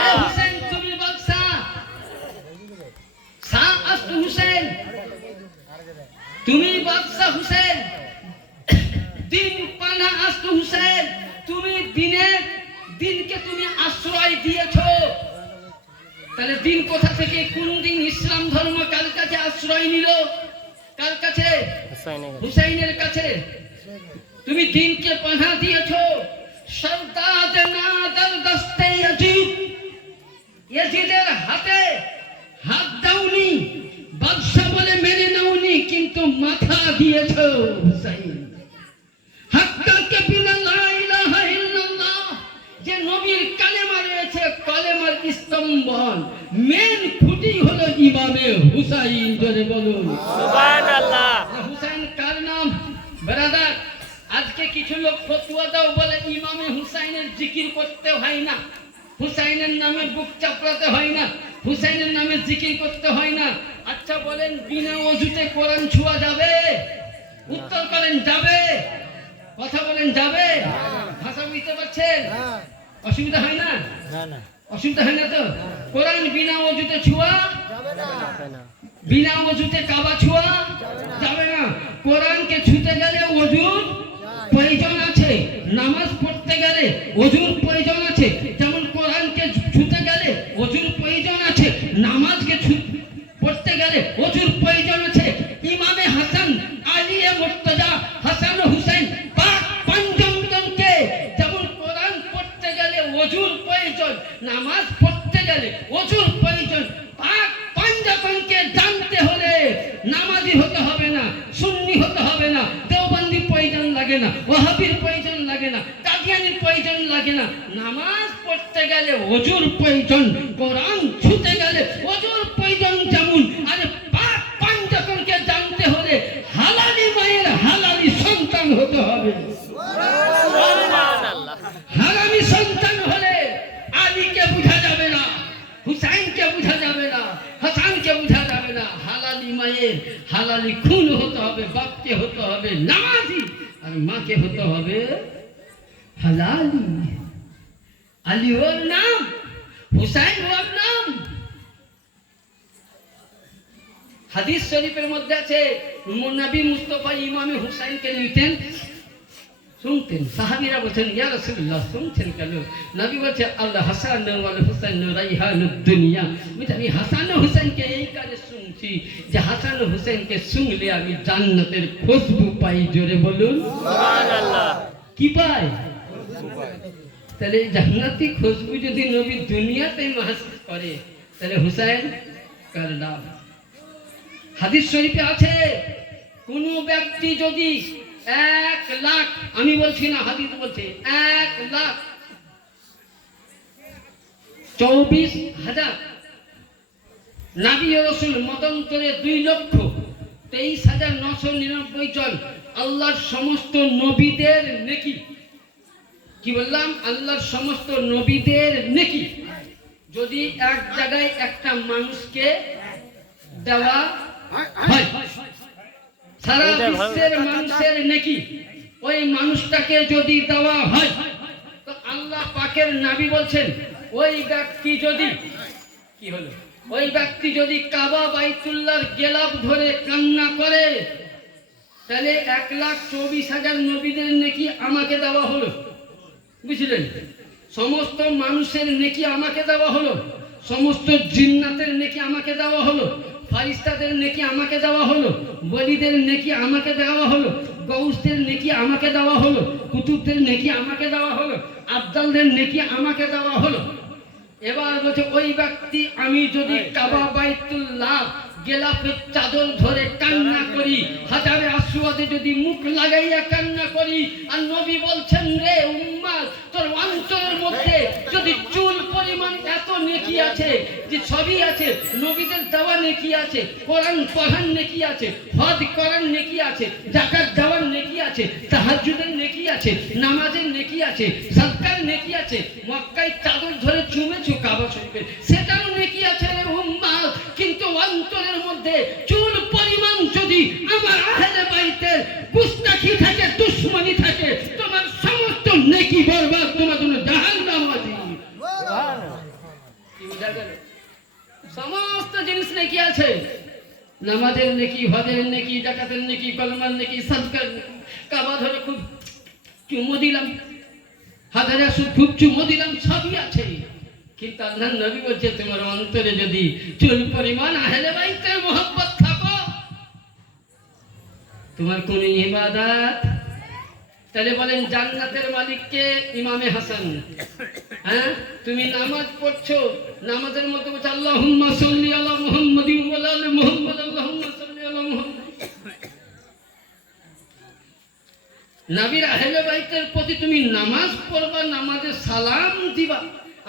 এ হুসাইন তুমি বাদশাহ, শাহ আস্ত হুসাইন তুমি বাদশাহ হুসাইন, দিন পানা আস্ত হুসাইন তুমি দিনকে তুমি আশ্রয় দিয়েছো। তাহলে দিন কোথা থেকে, কোন দিন? ইসলাম ধর্ম কাল আশ্রয় নিল কার কাছে? হুসাইনের কাছে। তুমি দিনকে পাঠা দিয়েছো সরদাদ নাদার দস্তে ইয়াজিদ, ইয়াজিদের হাতে হাত দাওনি, বাদশা বলে মেনে নাওনি, কিন্তু মাথা দিয়েছো হুসাইন। হাক্কাকে বিনা লা ইলাহা ইল্লাল্লাহ, যে নবীর কালেমা রয়েছে, কালেমার স্তম্ভন মেন খুঁটি হলো ইমামে হুসাইন। জোরে বলুন সুবহানাল্লাহ। হুসাইন কার নাম ব্রাদার? আজকে কিছু লোক ফতোয়া দাও বলে ইমামে হুসাইনের জিকির করতে হয় না, হুসাইনের নামে বুক চাপড়াতে হয় না, হুসাইনের নামে জিকির করতে হয় না। আচ্ছা বলেন, বিনা ওযুতে কোরআন ছোঁয়া যাবে? উত্তর করেন যাবে? কথা বলেন যাবে? ভাষা বুঝতে পারছেন? অসুবিধা হয় না? অসুবিধা হয় না তো? কোরআন বিনা ওযুতে ছোঁয়া যাবে না, বিনা ওযুতে কাবা ছোঁয়া যাবে না। কোরআনকে ছুঁতে গেলে ওযুর প্রয়োজন আছে, নামাজ পড়তে গেলে ওযুর প্রয়োজন আছে। যেমন কোরআনকে ছুঁতে গেলে ওযুর প্রয়োজন আছে, নামাজকে পড়তে গেলে ওযুর প্রয়োজন আছে। ইমামে হাসান, আলী মুর্তজা, হাসান হুসাইন পাক পঞ্চমজনকে যেমন কোরআন পড়তে গেলে ওযুর প্রয়োজন, নামাজ পড়তে গেলে ওযুর প্রয়োজন, পাক পঞ্চমজনকে জানতে হলে নামাজি হতে হবে না, সুন্নি হতে হবে না, দেওবন্দি প্রয়োজন লাগে না, ওয়াহাবির প্রয়োজন লাগে না, কাদিয়ানির প্রয়োজন লাগে না। নামাজ পড়তে গেলে ওযুর প্রয়োজন, কোরআন ছুঁতে গেলে ওযুর প্রয়োজন। যেমন আরে পাক পঞ্চমজনকে জানতে হলে হালালি মায়ের হালালি সন্তান হতে হবে। হারামি সন্তান হলে আলীকে বুঝা যাবে না, হুসাইনকে বুঝা যাবে না, হাসানকে বুঝা যাবে না। হালালি মায়ের হালালি খুন হতে হবে, বাপকে হতে হবে নামাজি, আর মাকে হতে হবে হালালি। আলী ওর নাম, হুসাইন ওর নাম। হাদিস শরীফের মধ্যে আছে, নবী মুস্তাফা ইমামে হুসাইনকে নিতেন, শুনতেন। সাহাবীরা বলছেন, ইয়া রাসূলুল্লাহ, শুনছেন কেন? নবী বলছে, আল্লাহ হাসান ওয়াল হুসাইন রাইহানুদ দুনিয়া। আমি হাসান ও হুসাইনকে এই কাজে শুনছি যে হাসান ও হুসাইনকে শুনলে আমি জান্নাতের খুশবু পাই। জোরে বলুন সুবহানাল্লাহ। কি পাই? তাহলে জান্নাতি খুশবু যদি নবী দুনিয়াতে মাহসুস করে, তাহলে হুসাইন কার নাম? হাদিস শরীফে আছে, কোন ব্যক্তি যদি 1 লাখ, আমি বলছি না, হাদিস বলছে 1,24,000 নবী ও রাসূল মতান্তরে 2,23,999 জন আল্লাহর সমস্ত নবীদের নেকি। কি বললাম? আল্লাহর সমস্ত নবীদের নেকি যদি এক জায়গায় একটা মানুষকে দেওয়া হয়, সারা বিশ্বের মানুষের নেকি ওই মানুষটাকে যদি দেওয়া হয়, তো আল্লাহ পাকের নবী বলছেন, ওই ব্যক্তি যদি কি হলো, ওই ব্যক্তি যদি কাবা বাইতুল্লাহর গেলাপ ধরে কান্না করে, তাহলে 1,24,000 নবীদের নেকি আমাকে দেওয়া হলো। বুঝলেন? সমস্ত মানুষের নেকি আমাকে দেওয়া হলো, সমস্ত জিন্নাতের নেকি আমাকে দেওয়া হলো, ফারিস্তাদের নেকি আমাকে দেওয়া হলো, ওলিদের নেকি আমাকে দেওয়া হলো, গৌসদের নেকি আমাকে দেওয়া হলো, কুতুবদের নেকি আমাকে দেওয়া হলো, আফজালদের নেকি আমাকে দেওয়া হলো। এবার বলছে, ওই ব্যক্তি আমি যদি কাবা বাইতুল্লাহ গেলাপের চাদর ধরে কান্না করি, হাজারে আসওয়াদে যদি মুখ লাগাইয়া কান্না করি, আর নবী বলছেন, রে উম্মাত, তোর অন্তরের মধ্যে যদি চুল পরিমাণ এত নেকি আছে, যে সবই আছে, নবীদের দেওয়া নেকি আছে, কোরআন পড়ার নেকি আছে, হজ করার নেকি আছে, যাকাত দেওয়ার নেকি আছে, তাহাজ্জুদের নেকি আছে, নামাজের নেকি আছে, সাদকার নেকি আছে, মক্কায় চাদর ধরে চুমেছো কাবা শরীফে, সেটারও নেকি আছে রে উম্মাত। কিন্তু অন্তরের মধ্যে চুল পরিমাণ যদি আমার আহলে বাইতের গুস্তাখি থাকে, দুশমনি থাকে, তোমার সমস্ত নেকি বরবাদ, তোমার জন্য জাহান্নাম আছে। সমস্ত জিনিস নেকি আছে, নামাজের নেকি, হজের নেকি, যাকাতের নেকি, কলমার নেকি, সাদকার নেকি। কাবা ধরে খুব চুমো দিলাম, হাজারে খুব চুমো দিলাম, সবই আছে। কিন্তু আল্লাহর নবী বলছে, তোমার অন্তরে যদি চুল পরিমাণ আহলে বাইতের মহব্বত থাকে, তোমার কোন ইবাদত? তাহলে বলেন জান্নাতের মালিককে? ইমামে হাসান। হ্যাঁ, তুমি নামাজ পড়ছো, নামাজের মধ্যে বলছো আল্লাহুম্মা সাল্লি আলা মুহাম্মাদিন ওয়া আলা মুহাম্মাদ, আল্লাহুম্মা সাল্লি আলা মুহাম্মাদ। নবীর আহলে বাইতের প্রতি তুমি নামাজ পড়বা, নামাজে সালাম দিবা।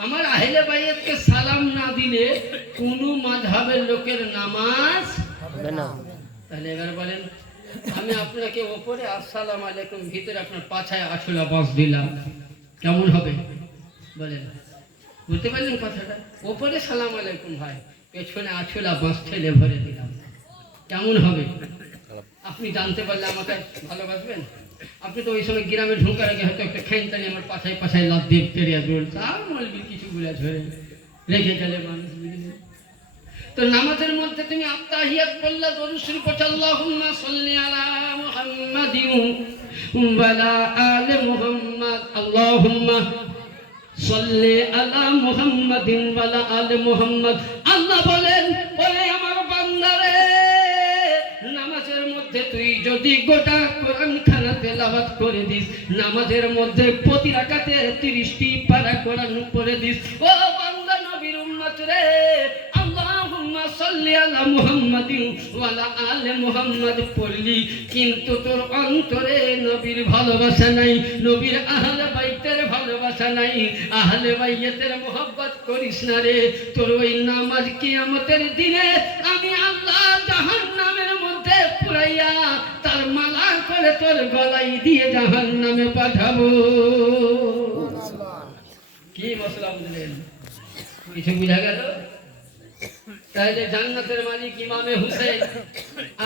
আমার আহলে বাইতকে সালাম না দিলে কোন মাযহাবের লোকের নামাজ হবে না। তাহলে এবার বলেন, আমি আপনাকে ওপরে আসসালামু আলাইকুম, ভিতরে আপনার পাছায় আছলা বাস দিলাম, কেমন হবে বলেন? বুঝতে পারলেন কথাটা? ওপরে সালাম আলাইকুম ভাই, পেছনে আছলা বাস ঠেলে ভরে দিলাম, কেমন হবে? আপনি জানতে পারলে আমাকে ভালোবাসবেন? আপনি তো ওই সময় গ্রামে ঢোকার আগে হয়তো একটা খেনতানি আমার পাছায় পাছায় লাভ দিয়ে তেরিয়া জোর তার মলবি কিছু গুলা ঝরে রেখে গেলে মানুষ। তো নামাজের মধ্যে তুমি আত্তাহিয়াত বললা, দরুদ শরীফ পড়ছো, আল্লাহুম্মা সাল্লি আলা মুহাম্মাদিন ওয়া আলা আলি মুহাম্মাদ, আল্লাহুম্মা সাল্লি আলা মুহাম্মাদিন ওয়া আলা আলি মুহাম্মাদ। আল্লাহ বলেন, ওরে আমার বান্দারে, নামাজের মধ্যে তুই যদি গোটা কোরআন খানা তেলাওয়াত করে দিস, নামাজের মধ্যে প্রতি রাকাতে 30টি পারা কোরআন পড়ে দিস, ও বান্দা নবীর উম্মত রে, আল্লাহুম্মা সাল্লি আলা মুহাম্মাদিন ওয়া আলা আলি মুহাম্মাদ পড়লি, কিন্তু তোর অন্তরে নবীর ভালোবাসা নাই, নবীর আহলে বাইতের ভালোবাসা নাই, আহলে বাইতের মোহাব্বত করিস না রে, তোর ওই নামাজ কিয়ামতের দিনে আমি আল্লাহ জাহান্নামের মধ্যে পুরাইয়া তার মালা করে তোর গলায় দিয়ে জাহান্নামে পাঠাবো। কি মশলা বুঝলেন? কিছু বুঝা গেল? তাহলে জান্নাতের মালিক ইমামে হুসাইন,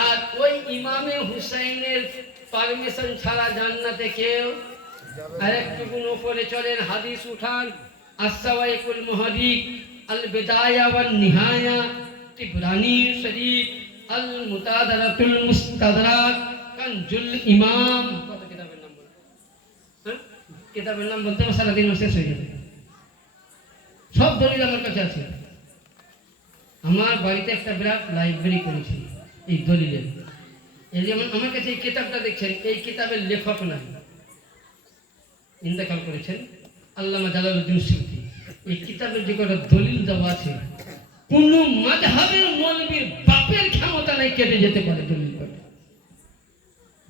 আর ওই ইমামে হুসাইনের পারমিশন ছাড়া জান্নাতে কেউ। আরেকটুকুন উপরে চলেন, হাদিস উঠান, আসসাওয়াইকুল মুহারিক, আল বিদায়া ওয়ান নিহায়া, তিবরানি শরীফ, আল মুতাদারাতুল মুস্তাদরাক, কানজুল ইমাম। কত কিতাবের নাম বলুন? হ্যাঁ, কিতাবের নাম বলতে সারাদিন শেষ হয়ে যাবে। সব দলিল আমার কাছে আছে। আমার বাড়িতে একটা বিরাট লাইব্রেরি করেছি এই দলিলের। এই যেমন আমার কাছে এই কিতাবটা দেখছেন, এই কিতাবের লেখক নাই, ইন্তেকাল করেছেন আল্লামা জালালউদ্দিন সিউতি। এই কিতাবের যে কটা দলিল দেওয়া আছে, কোন মাযহাবের মৌলবীর বাপের ক্ষমতা নাই কেটে যেতে পারে দলিল কটা।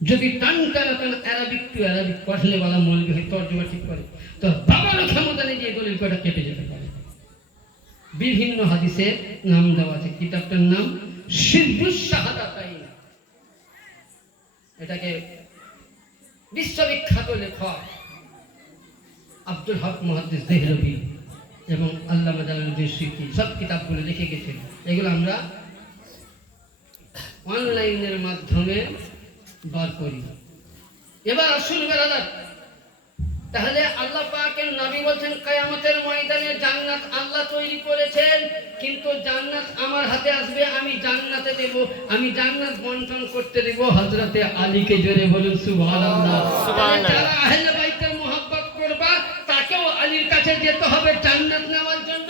যদি টান টান আরবিক টু আরবিক পড়লে वाला মৌলবী হয়, তর্জমা ঠিক করে, তো বাবারও ক্ষমতা নেই যে দলিল কটা কেটে যেতে পারে। বিভিন্ন হাদিসের নাম দেওয়া আছে, কিতাবটার নাম সিররুশ শাহাদাতাইন। এটাকে বিশ্ববিখ্যাত লেখক আব্দুল হক মুহাদ্দিস দেহলভী এবং আল্লামা জালালউদ্দিন সিউতি সব কিতাবগুলো লিখে গেছেন। এগুলো আমরা অনলাইনের মাধ্যমে বার করি। এবার আসুন বেরাদার, তাহলে আল্লাহ পাকের নবী বলছেন কিয়ামতের ময়দানে জান্নাত আল্লাহ তৈরি করেছেন, কিন্তু জান্নাত আমার হাতে আসবে, আমি জান্নাতে দেব, আমি জান্নাত বন্টন করতে দেব হযরতে আলীকে। জোরে বলুন সুবহানাল্লাহ। যারা আহলে বাইতের মোহাব্বত করবা তাকেও আলীর কাছে যেতে হবে জান্নাত নেওয়ার জন্য,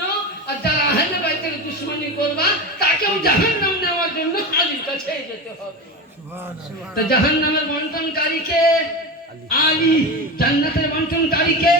আর যারা আহলে বাইতের দুশমনি করবা তাকেও জাহান্নাম নেওয়ার জন্য আলীর কাছে যেতে হবে। তো জাহান্নামের বন্টনকারী কে? আলী। জান্নাতের বন্টনকারী কে?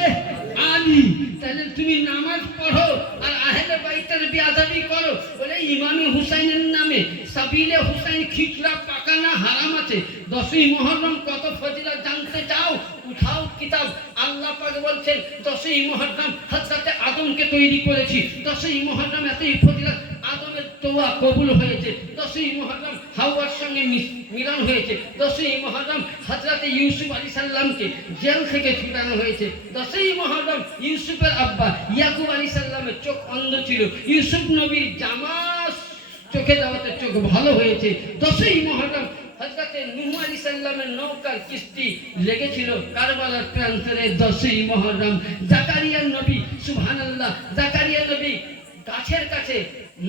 আলী। তাহলে তুমি নামাজ পড়ো আর আহলে বাইতের বেয়াদবি করো বলে ইমামে হুসাইনের নামে সাবিলে হুসাইন খিচড়া পাকানা হারাম আছে। 10ই মুহররম কত ফজিলত জানতে চাও? উঠাও কিতাব। আল্লাহ পাক বলছেন 10ই মুহররম হযরতে আদমকে তৈরি করেছি, 10ই মুহররম এতই ফজিলত, আদমের তোয়া কবুল হয়েছে, 10ই মুহররম হাওয়ার সঙ্গে মিলন হয়েছে, 10ই মুহররম হযরতে ইউসুফ আলাইহিস সালামকে জেল থেকে ছুটানো হয়েছে, 10ই মুহররম ইউসুফের আব্বা ইয়াকুব আলাইহিস সালামের চোখ অন্ধ ছিল, ইউসুফ নবীর জামা চোখে দেওয়াতে চোখ ভালো হয়েছে, 10ই মুহররম হযরতে নূহ আলাইহিস সালামের নৌকার কিস্তি লেগেছিল কারবালার প্রান্তরে, 10ই মুহররম জাকারিয়া নবী, সুবহানাল্লাহ, জাকারিয়া নবী গাছের কাছে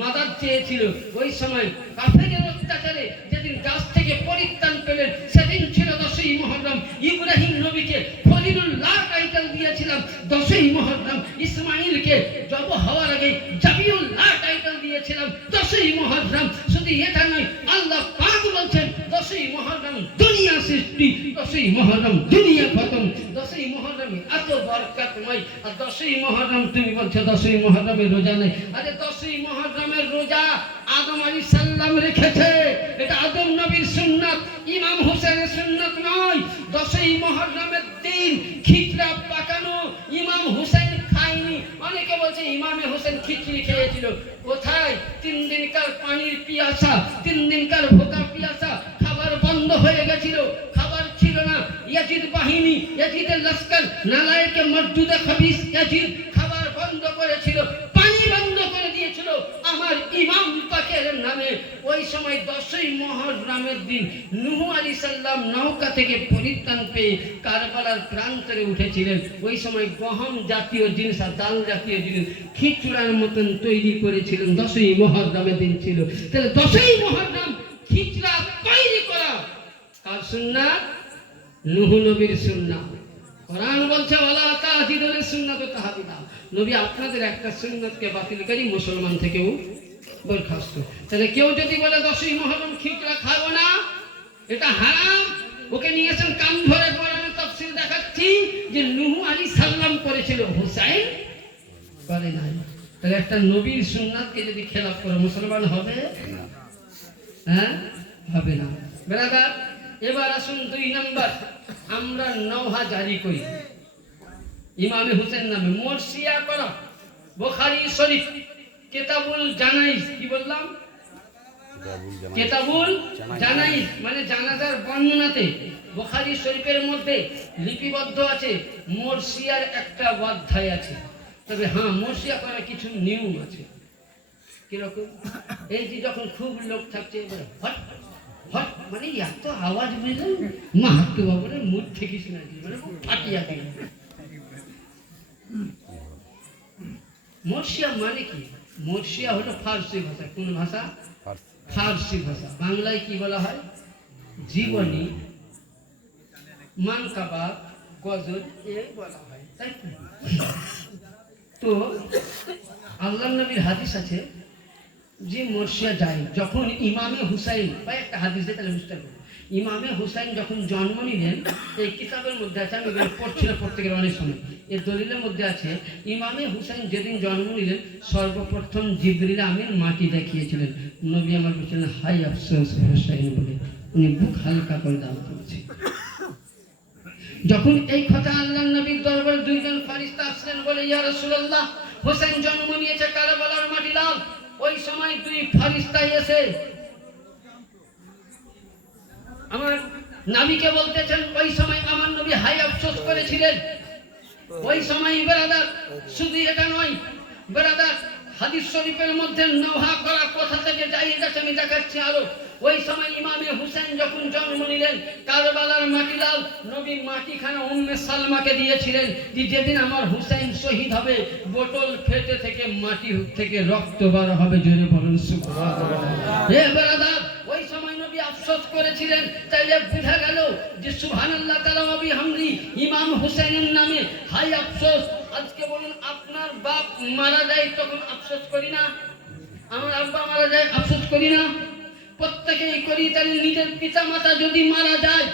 মাদার চেয়েছিল, ওই সময় কাফেরের অত্যাচারে যেদিন গাছ থেকে পরিত্রাণ পেলেন সেদিন ছিল 10ই মুহররম। ইব্রাহিম নবীকে খলিলুল্লাহ টাইটেল দিয়েছিলাম 10ই মুহররম, ইসমাঈলকে জব হওয়ার আগে জাবিউল্লাহ টাইটেল দিয়েছিলাম 10ই মুহররম। শুধু এটা নয়, আল্লাহ পাক বলছেন 10ই মুহররম দুনিয়া সৃষ্টি, 10ই মুহররম দুনিয়া খতম। 10ই মুহররমে এত বরকতময়, আর 10ই মুহররম তুমি বলছো 10ই মুহররমের রোজা নেই। আরে 10ই মুহররমের রোজা আদম আলাইহিস সালাম রেখেছে, এটা আদম নবীর সুন্নাত, ইমাম হোসেনের সুন্নাত নয়। 10ই মুহররমের দিন খিচড়া পাকানো ইমাম হোসেন খায়নি। অনেকে বলছে ইমামে হোসেন খিচড়ি খেয়েছিল, কোথায়? 3 দিনকার পানির পিয়াসা, 3 দিনকার ভোকা পিয়াসা, খাবার বন্ধ হয়ে গেছিল, খাবার ছিল না। ইয়াজিদ বাহিনী, ইয়াজিদের লস্কর, নালায়েকে মসজিদে খবিস ইয়াজিদ খাবার বন্ধ করেছিল, পানি বন্ধ করে দিয়েছিল আমার ইমাম পাকের নামে। ওই সময় 10ই মুহররমের দিন নূহ আলাইহিস সালাম নৌকা থেকে পরিত্রাণ পেয়ে কারবালার প্রান্তরে উঠেছিলেন। ওই সময় গহম জাতীয় জিনিস আর ডাল জাতীয় জিনিস খিচুড়ার মতন তৈরি করেছিলেন। 10ই মুহররমের দিন ছিল। তাহলে 10ই মুহররম খিচড়া তৈরি করা কার সুন্নাত? নূহ নবীর সুন্নাত। কোরআন বলছে ওয়ালা তাজিদুল সুন্নাত তাহদিদা। নবী আপনাদের একটা সুন্নাতকে বাতিল করি মুসলমান থেকেও বরখাস্ত। তাহলে কেউ যদি বলে 10ই মুহররম খিচড়া খাবো না, এটা হারাম, ওকে নিয়েছেন কান ধরে কোরআনের তাফসীর দেখাচ্ছি যে নূহ আলাইহিস সালাম করেছিল, হুসাইন করে নাই। তাহলে একটা নবীর সুন্নাতকে যদি খেলাফ করে মুসলমান হবে? হ্যাঁ, হবে না। ব্রাদার, এবার আসুন 2 নম্বর, আমরা নওহা জারি করি ইমামে হোসেন নামে, মরসিয়া করা। বুখারী শরীফ কিতাবুল জানাইজ, কি বললাম? কিতাবুল জানাইজ মানে জানাজার বর্ণনাতে বুখারী শরীফের মধ্যে লিপিবদ্ধ আছে মরসিয়ার একটা অধ্যায় আছে। তবে হ্যাঁ, মরসিয়া করার কিছু নিয়ম আছে। কিরকম? এই যে যখন খুব লোক থাকছে এবার হট হট মানে এত আওয়াজ বুঝলেন, মাহাত্ম বাবুরের মুখ থেকে শোনা যায়, মানে ফাটিয়া দেয়। মরসিয়া মানে কি? মরসিয়া হলো ফার্সি ভাষা। কোন ভাষা? ফার্সি ভাষা। বাংলায় কি বলা হয়? জীবনী, মানকাবা, গজল এই বলা হয়, তাই তো? আল্লাহর নবীর হাদিস আছে যে মরসিয়া যায় যখন ইমামে হুসাইন, বা একটা হাদিস দিয়ে তাহলে বুঝতে পারবো, ইমামে হুসাইন যখন জন্ম নিলেন, এই কিতাবের মধ্যে আছে, আমি পড়ছিলাম প্রত্যেকের অনেক সময়, এর দলিলের মধ্যে আছে ইমামে হুসাইন যেদিন জন্ম নিলেন সর্বপ্রথম জিবরিল আমিন মাটি দেখিয়েছিলেন। নবী আমার বলছিলেন হাই আফসোস হুসাইন বলে, উনি বুক হালকা করে দান করেছে। যখন এই কথা আল্লাহর নবীর দরবারে 2 জন ফেরেশতা আসলেন, বলে ইয়া রাসূলুল্লাহ, হোসেন জন্ম নিয়েছে কারবালার মাটি দাও। ওই সময় 2 ফেরেশতা এসে আমার নবীকে বলতেছেন, ওই সময় আমার নবী হাই আফসোস করেছিলেন। ওই সময় ব্রাদার, শুধু এটা নয় ব্রাদার, হাদিস শরীফের মধ্যে নওহা করা কথা থেকে যাই যাচ্ছে, আমি দেখাচ্ছি আরো। ওই সময় ইমামে হুসেন যখন জন্ম নিলেন কারবালার মাটি দাও, নবী মাটিখানা উম্মে সালমাকে দিয়েছিলেন যে যেদিন আমার হুসেন শহীদ হবে বোতল ফেটে থেকে মাটি থেকে রক্ত বার হবে। জোরে বলুন সুবহানাল্লাহ। হে ব্রাদার, ওই সময় নবী আফসোস করেছিলেন। তাইলে বোঝা গেল যে সুবহানাল্লাহ তাআলা নবী হামদি ইমাম হুসেনের নামে হাই আফসোস। আজকে বলুন, আপনার বাপ মারা যায় তখন আফসোস করি না? আমার আব্বা মারা যায় আফসোস করি না? প্রত্যেকেই করি। তাহলে নিজের পিতা মাতা যদি মারা যায়,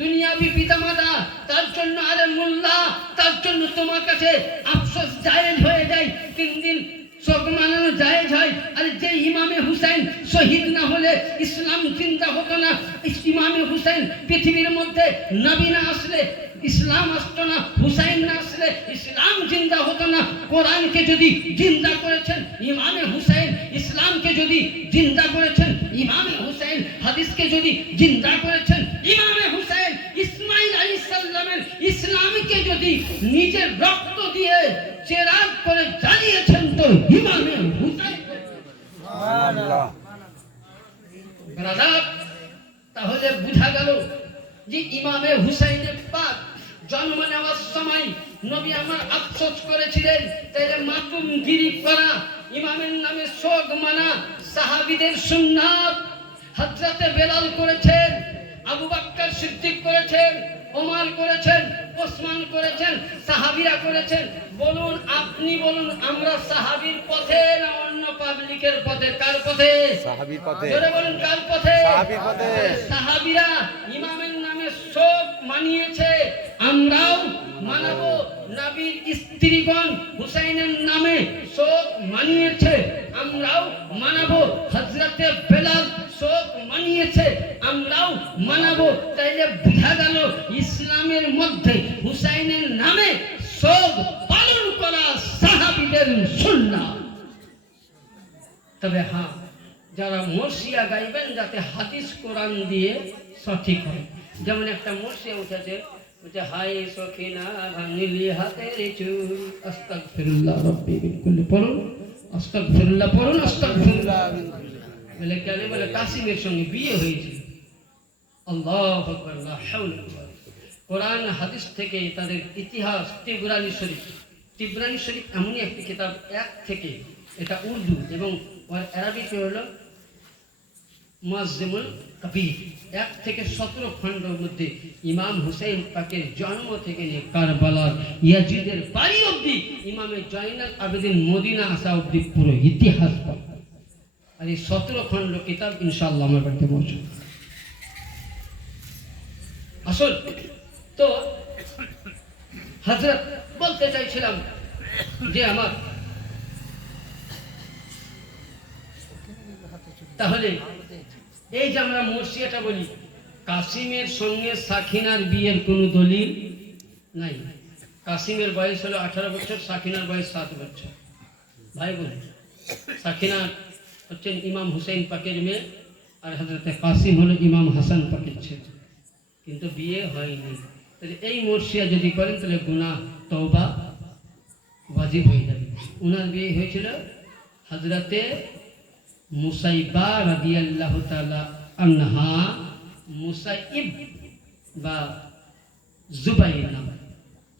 দুনিয়াবি পিতা মাতা, তার জন্য আরে মোল্লা, তার জন্য তোমার কাছে আফসোস জায়েজ হয়ে যায়, 3 দিন শোক মানানো জায়েজ হয়। আর যে ইমামে হুসাইন শহীদ না হলে ইসলাম জিন্দা হতো না। ইমামে হুসাইন পৃথিবীর মধ্যে নবী না আসলে ইসলাম আসতো না, হুসাইন না আসলে ইসলাম জিন্দা হতো না। কোরআনকে যদি জিন্দা করেছেন ইমামে হুসাইন, ইসলামকে যদি জিন্দা করেছেন ইমামে হুসাইন, হাদিসকে যদি জিন্দা করেছেন ইমামে হুসাইন, ইসমাইল আলাইহিস সালামের ইসলামকে যদি নিজের রক্ত দিয়ে চেরাগ করে জ্বালিয়েছেন তো ইমামে হুসাইন। সুবহানাল্লাহ। ব্রাদার, তাহলে বোঝা গেল যে ইমামে হুসাইনের পাক জন্ম নেওয়ার সময় নবী আমার আফসোস করেছিলেন। তাইলে মাতুমগিরি করা, ইমামের নামে শোক মানা সাহাবীদের সুন্নাত। হযরতে বেলাল করেছেন, আবু বকর সিদ্দিক করেছেন, ওমর করেছেন, ওসমান করেছেন, সাহাবীরা করেছেন। বলুন, আপনি বলুন, আমরা সাহাবীর পথে না অন্য পাবলিকের পথে? কার পথে? সাহাবীর পথে। জোরে বলুন, কার পথে? সাহাবীর পথে। সাহাবীরা ইমামের নামে শোক মানিয়েছে, আমরাও মানাবো। নবীর স্ত্রীগণ হুসাইনের নামে শোক মানিয়েছে, আমরাও মানাবো। হযরতে বেলাল শোক মানিয়েছে, আমরাও মানাবো। তাইলে বোঝা গেল ইসলামের মধ্যে হুসাইনের নামে শোক পালন করা সাহাবীদের সুন্নাত। তবে হ্যাঁ, যারা মরসিয়া গাইবেন যাতে হাদিস কোরআন দিয়ে সঠিক হয়। যেমন একটা মরসিয়া উঠেছে, বলছে হাই সখিনা ভাঙিলি হাতের চুল, আস্তাগফিরুল্লাহ রাব্বি মিন কুল্লি, পড়ুন আস্তাগফিরুল্লাহ, পড়ুন আস্তাগফিরুল্লাহ। বলে কেন? বলে কাসিমের সঙ্গে বিয়ে হয়েছে। আল্লাহু আকবার, লা হাওলা ওয়ালা কুওয়াতা। কোরআন হাদিস থেকে তাদের ইতিহাস, তিবরানি শরীফ। তিবরানি শরীফ এমনই একটি কিতাব, এক থেকে, এটা উর্দু এবং আরবিতে হলো মুআজ্জিমুল কবির। 1 থেকে 17 খণ্ডের মধ্যে ইমাম হুসাইন পাকের জন্ম থেকে নিয়ে কারবালার ইয়াজিদের বাড়ি অবধি, ইমামে জয়নাল আবেদিন মদিনা আসা অবধি পুরো ইতিহাস পাবেন। আর এই 17 খণ্ড কিতাব ইনশাআল্লাহ আমার বাড়িতে পৌঁছবে। আসল তো হযরত বলতে চাইছিলাম যে আমার তাহলে এই যে আমরা মরসিয়াটা বলি, কাসিমের সঙ্গে সাকিনার বিয়ের কোনো দলিল নাই। কাসিমের বয়স হলো 18 বছর, সাকিনার বয়স 7 বছর। ভাই বোন, সাকিনা হচ্ছেন ইমাম হুসাইন পাকের মেয়ে, আর হযরতে কাসিম হলো ইমাম হাসান পাকের ছেলে, কিন্তু বিয়ে হয়নি। তাহলে এই মরসিয়া যদি করেন তাহলে গুনাহ তওবা ওয়াজিব হয়ে যাবে। ওনার বিয়ে হয়েছিল হযরতে মুসাইবা রাদিয়াল্লাহু তাআলা আনহা, মুসাইব বা জুবাইর নাম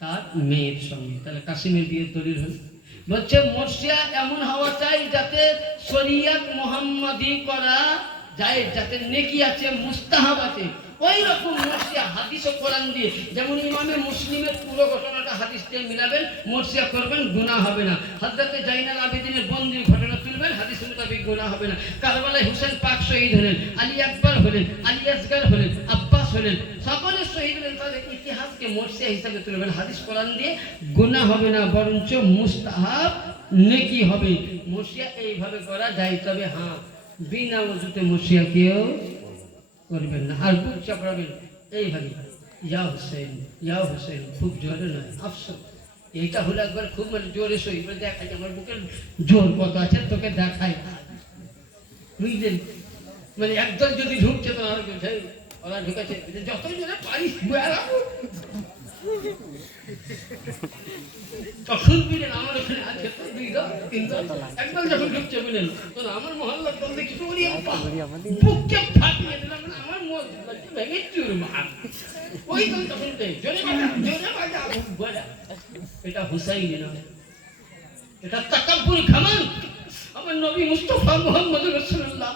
তার মেয়ের সঙ্গে। তাহলে কাসিমের বিয়ের দলিল হল। বলছে মরসিয়া এমন হওয়া চাই যাতে শরীয়ত মুহাম্মাদি করা যায়, যাতে নেকি আছে, মুস্তাহাব আছে। ওই রকম মরসিয়া হাদিস ও কোরআন দিয়ে, যেমন ইমামে মুসলিমের পুরো ঘটনাটা হাদিস দিয়ে মিলাবেন, মরসিয়া করবেন, গুনাহ হবে না। হযরতে জয়নাল আবেদিনের বন্দির ঘটনা তুলবেন, হাদিস মোতাবেক গুনাহ হবে না। কারবালায় হুসেন পাক শহীদ হলেন, আলী আকবর হলেন, আলী আসগর হলেন, আব্বাস হলেন, সকলে শহীদ হলেন। তাদের ইতিহাসকে মরসিয়া হিসাবে তুলবেন, হাদিস কোরআন দিয়ে গুনাহ হবে না, বরঞ্চ মুস্তাহাব নেকি হবে। মরসিয়া এইভাবে করা যায়। তবে হ্যাঁ, বিনা ওযুতে মরসিয়া কেউ করবেন না। আর বুক চাপড়াবেন এইভাবে, ইয়া হুসেন, ইয়া হুসেন, খুব জোরে নয়, আফসোস। এইটা হলো একবার খুব মানে জোরে সই বলে দেখাই, আমার বুকের জোর কত আছে তোকে দেখাই, বুঝলেন? মানে একদল যদি ঢুকছে তো আর ওরা ঢুকেছে, যতই জোরে পারিস বেড়াবো। তখন বুঝলেন আমার ওখানে আছে তো 2 দল 3 দল, একদল যখন ঢুকছে বুঝলেন, তো আমার মহল্লার দল দেখি তো বুককে ফাটিয়ে দিলাম, আমার মন ভেঙে চুর মার। ওই দল তখন জোরে বাজা, জোরে বাজা, বলা এটা হুসাইনি না, এটা তাকাব্বুর ঘমান। আমার নবী মুস্তাফা মুহাম্মদ রাসূলুল্লাহ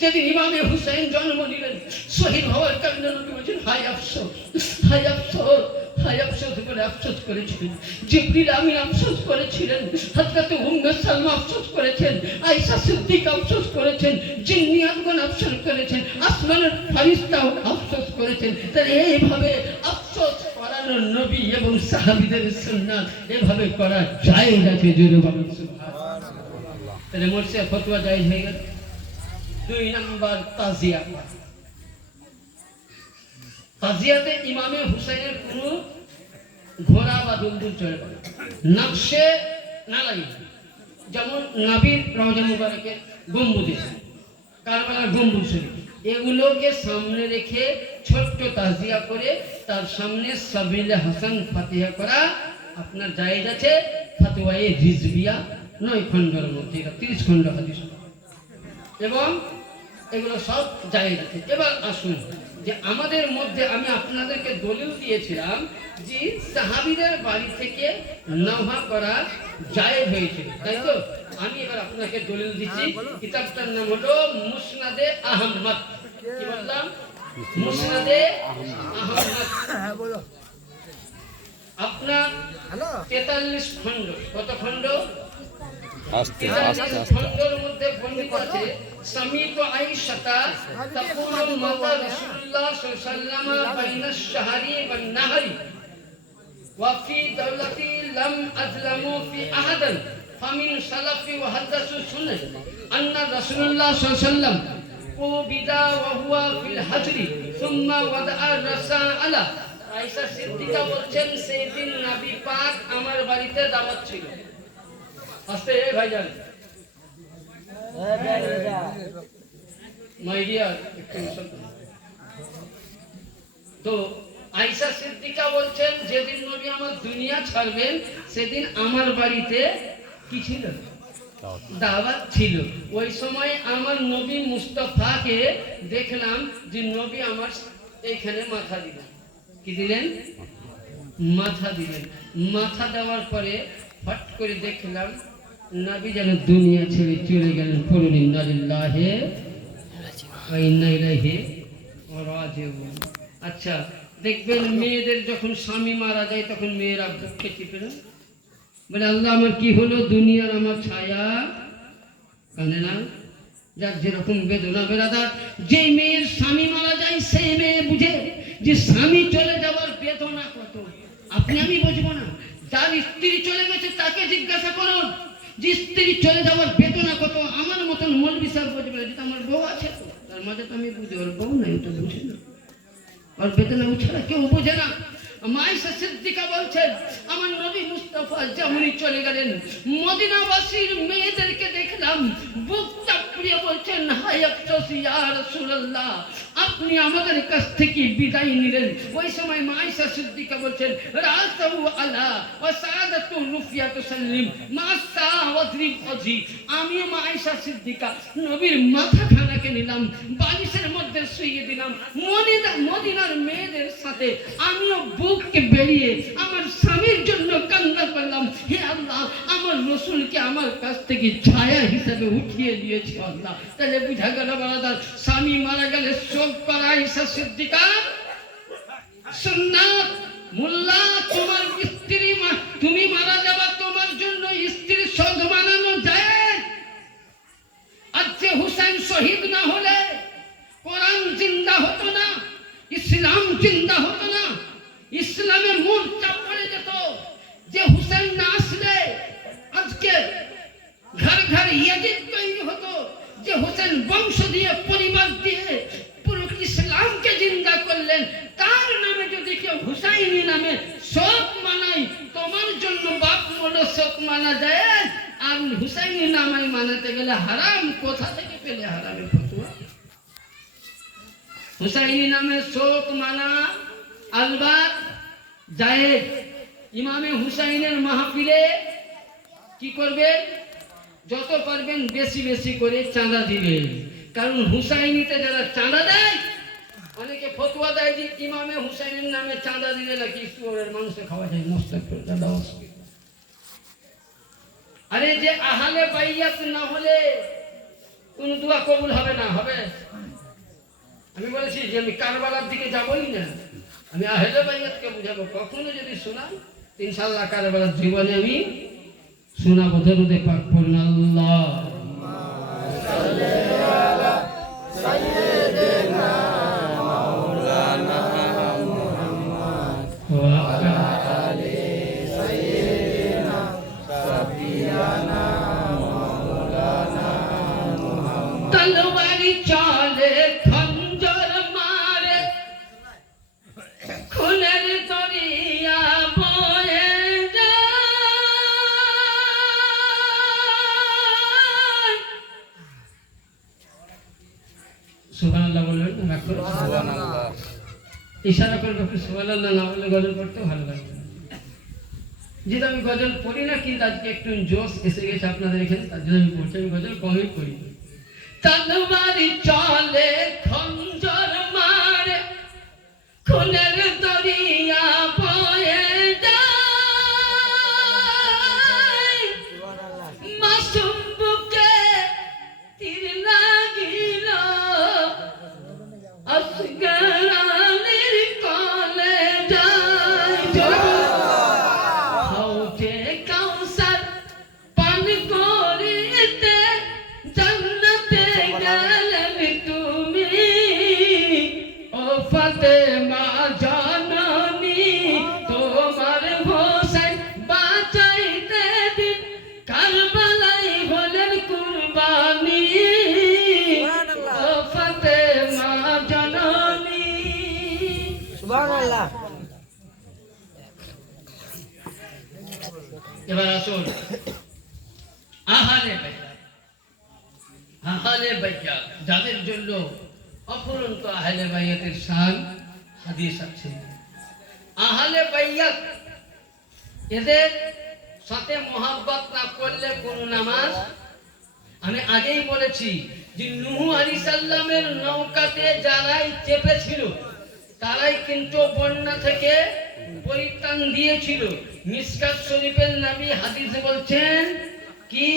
যেদিন ইমামে হুসাইন জন্ম নিলেন, শহীদ হওয়ার কারণে নবী বলেছেন হায় আফসোস, হায় আফসোস, হায় আফসোস বলে আফসোস করেছিলেন। জিবরিল আমিন আফসোস করেছিলেন, হযরত উম্মে সালমা আফসোস করেছেন, আয়েশা সিদ্দিকা আফসোস করেছেন, জিন্নিয়াতগণ আফসোস করেছেন, আসমানের ফেরেশতাও আফসোস করেছেন। তাহলে এইভাবে আফসোস করানো নবী এবং সাহাবীদের সুন্নাত, এভাবে করা জায়েজ আছে। জোরে বলুন সুবহানাল্লাহ। তাহলে মরসিয়া ফতোয়া জায়েজ হয়ে গেল। 2 নম্বর তাজিয়া। তাজিয়াতে ইমামে হুসাইনের কোনো ঘোড়া বা দুলদুল চলবে না, নকশে না লাগে। যেমন নবীর রওজা মুবারকের গম্বুজে, কারবালার গম্বুজ শরীফ, এগুলোকে সামনে রেখে ছোট্ট তাজিয়া করে তার সামনে সাবিলে হাসান ফাতিহা করা আপনার জায়েজ আছে। ফতোয়ায়ে রিজভিয়া 9 খণ্ডের মধ্যে, এটা 30 খণ্ড হাদিস এবং এগুলো সব জায়েজ আছে। এবার আসুন যে আমাদের মধ্যে আমি আপনাদেরকে দলিল দিয়েছিলাম যে সাহাবীদের বাড়ি থেকে নওহা করা জায়েজ হয়েছিল, তাই তো? আমি এবার আপনাকে দলিল দিচ্ছি। কিতাবটার নাম হলো মুসনাদে আহমদ। কি বললাম? মুসনাদে আহমদ। আপনার 43 খণ্ড। কত খণ্ড? আস্তে 43 খণ্ডের মধ্যে বর্ণিত আছে সামিত আয়েশা তাকুলু মাতা রাসূলুল্লাহ সাল্লাল্লাহু আলাইহি ওয়াসাল্লাম বাইনা শাহরি ওয়ান নাহরি ওয়া ফি দাওলাতি লাম আযলামু ফি আহাদান ফামিন সালাফি ওয়া হাদাসু সুন্নাহ আন্না রাসূলুল্লাহ সাল্লাল্লাহু আলাইহি ওয়াসাল্লাম উবিদা ওয়া হুয়া ফিল হাজরি সুম্মা ওয়াদাআ রাসা আলা। আয়েশা সিদ্দিকা বলছেন সেদিন নবী পাক আমার বাড়িতে দাওয়াত ছিল। আস্তে ভাইজান মাই ডিয়ার, তো আয়েশা সিদ্দিকা বলছেন যেদিন নবী আমার দুনিয়া ছাড়বেন সেদিন আমার বাড়িতে কি ছিল? দাওয়াত ছিল। ওই সময় আমার নবী মুস্তাফাকে দেখলাম যে নবী আমার এইখানে মাথা দিলেন। কি দিলেন? মাথা দিলেন। মাথা দেওয়ার পরে ফট করে দেখলাম নবী যেন দুনিয়া ছেড়ে চলে গেলেন। পড়ুন ইন্না লিল্লাহি ওয়া ইন্না ইলাইহি রাজিউন। আচ্ছা, দেখবেন মেয়েদের যখন স্বামী মারা যায় তখন মেয়েরা বুককে চিপে না, বলে আল্লাহ আমার কি হলো, দুনিয়ার আমার ছায়া, কাঁদে না? যার যেরকম বেদনা বেরাদার, যে মেয়ের স্বামী মারা যায় সেই মেয়ে বুঝে যে স্বামী চলে যাওয়ার বেদনা কত। আপনি আমি বুঝবো না, যার স্ত্রী চলে গেছে তাকে জিজ্ঞাসা করুন যে স্ত্রী চলে যাওয়ার বেদনা কত। আমার মতন মৌলবি সাহেব বুঝবে, যেটা আমার বউ আছে তো তার মাঝে তো আমি বুঝি, ওর বউ নাই ওটা বুঝি না, আর বেদনা ছাড়া কেউ বোঝে না। আয়েশা সিদ্দিকা বলছেন আমার নবী মুস্তাফা যেমনই চলে গেলেন মদিনাবাসীর মেয়েদেরকে দেখলাম বুক চাপড়িয়ে বলছেন হায় আফসোস ইয়া রাসূলুল্লাহ, আপনি আমাদের কাছ থেকে বিদায় নিলেন। ওই সময় আয়েশা সিদ্দিকা বলছেন রাসাউ আলা ওয়া সাআদাতু রুফিয়াত সাল্লিম মা সাওয়াদ্রিব আজি। আমি আয়েশা সিদ্দিকা নবীর মাথাখানাকে নিলাম, বালিশের মধ্যে শুইয়ে দিলাম, মদিনার মেয়েদের সাথে আমিও বুককে বেরিয়ে আমার স্বামীর জন্য কান্না করলাম। হে আল্লাহ, আমার রাসূলকে আমার কাছ থেকে ছায়া হিসেবে উঠিয়ে দিয়েছে আল্লাহ। তাহলে বুঝা গেল বারাদার, স্বামী মারা গেলে শোক করা আয়েশা সিদ্দিকা সুন্নাত। মোল্লা, তোমার স্ত্রী তুমি মারা যাবা, তোমার জন্য স্ত্রীর শোক মানানো যায়। আজকে হুসাইন শহীদ না হলে কোরআন জিন্দা হতো না, ইসলাম জিন্দা হতো না, ইসলামের মোর্চা পড়ে যেত। যে হুসাইন না আসলে আজকে ঘর ঘর ইয়াজিদ তৈরি হতো। যে হুসাইন বংশ দিয়ে পরিবার দিয়ে পুরো ইসলামকে জিন্দা করলেন, তার নামে যদি কেউ হুসাইনি নামে শোক মানায়, তোমার জন্য বাপ মনে শোক মানা যায়, আর হুসাইনি নামে মানাতে গেলে হারাম। কোথা থেকে পেলে হারামের ফতোয়া? হুসাইনি নামে শোক মানা আলবাত জায়েজ। ইমামে হুসাইনের মাহফিলে কি করবেন? যত পারবেন বেশি বেশি করে চাঁদা দিবেন। কারণ হুসাইনিতে যারা চাঁদা দেয়, অনেকে ফতোয়া দেয় যে ইমামে হুসাইনের নামে চাঁদা দিলে নাকি শুয়োরের মাংস খাওয়া যায়, নষ্ট করে দাদা অসুবিধা। আরে যে আহলে বাইয়াত না হলে কোন দোয়া কবুল হবে না। হবে? আমি বলেছি যে আমি কারবালার দিকে যাবই না, আমি আহলে বাইয়াতকে বুঝাবো। কখনো যদি শোনান ইনশাআল্লাহ কারবালার জীবনে আমি শোনাবো। দরুদে পাক পড়ুন আল্লাহ সাইয়্যিদিনা মাওলানা মুহাম্মদ ওয়া আলি সাইয়্যিদিনা সাফিয়ানা মাওলানা মুহাম্মদ। তলবারি চলে খঞ্জর মারে, খুনের দরিয়া বয়ে সুবহানাল্লাহ বলবেন না? সুবহানাল্লাহ ইশারা করে সুবহানাল্লাহ না বলে গজল পড়তে ভালো লাগে। যেটা আমি গজল পড়ি না, কিন্তু আজকে একটু জোশ এসে গেছে আপনাদের এখানে, তার জন্য আমি পড়ছি। আমি গজল কমই পড়ি। তলবারি চলে খঞ্জর মারে, খুনের দরিয়া বয়ে যায়, মাসুম বুকে তীর লাগিল আসগা এবার আসুন আহলে বাইত, আহলে বাইত যাদের জন্য অফুরন্ত আহলে বাইতের শান হাদিস আছে। আহলে বাইত এদের সাথে মোহাব্বত না করলে কোন নামাজ, আমি আগেই বলেছি যে নূহ আলাইহিস সালামের নৌকাতে যারাই চেপেছিল তারাই কিন্তু বন্যা থেকে পরিত্রাণ দিয়েছিল। মিশকাত শরীফের নবী হাদিসে বলছেন কি,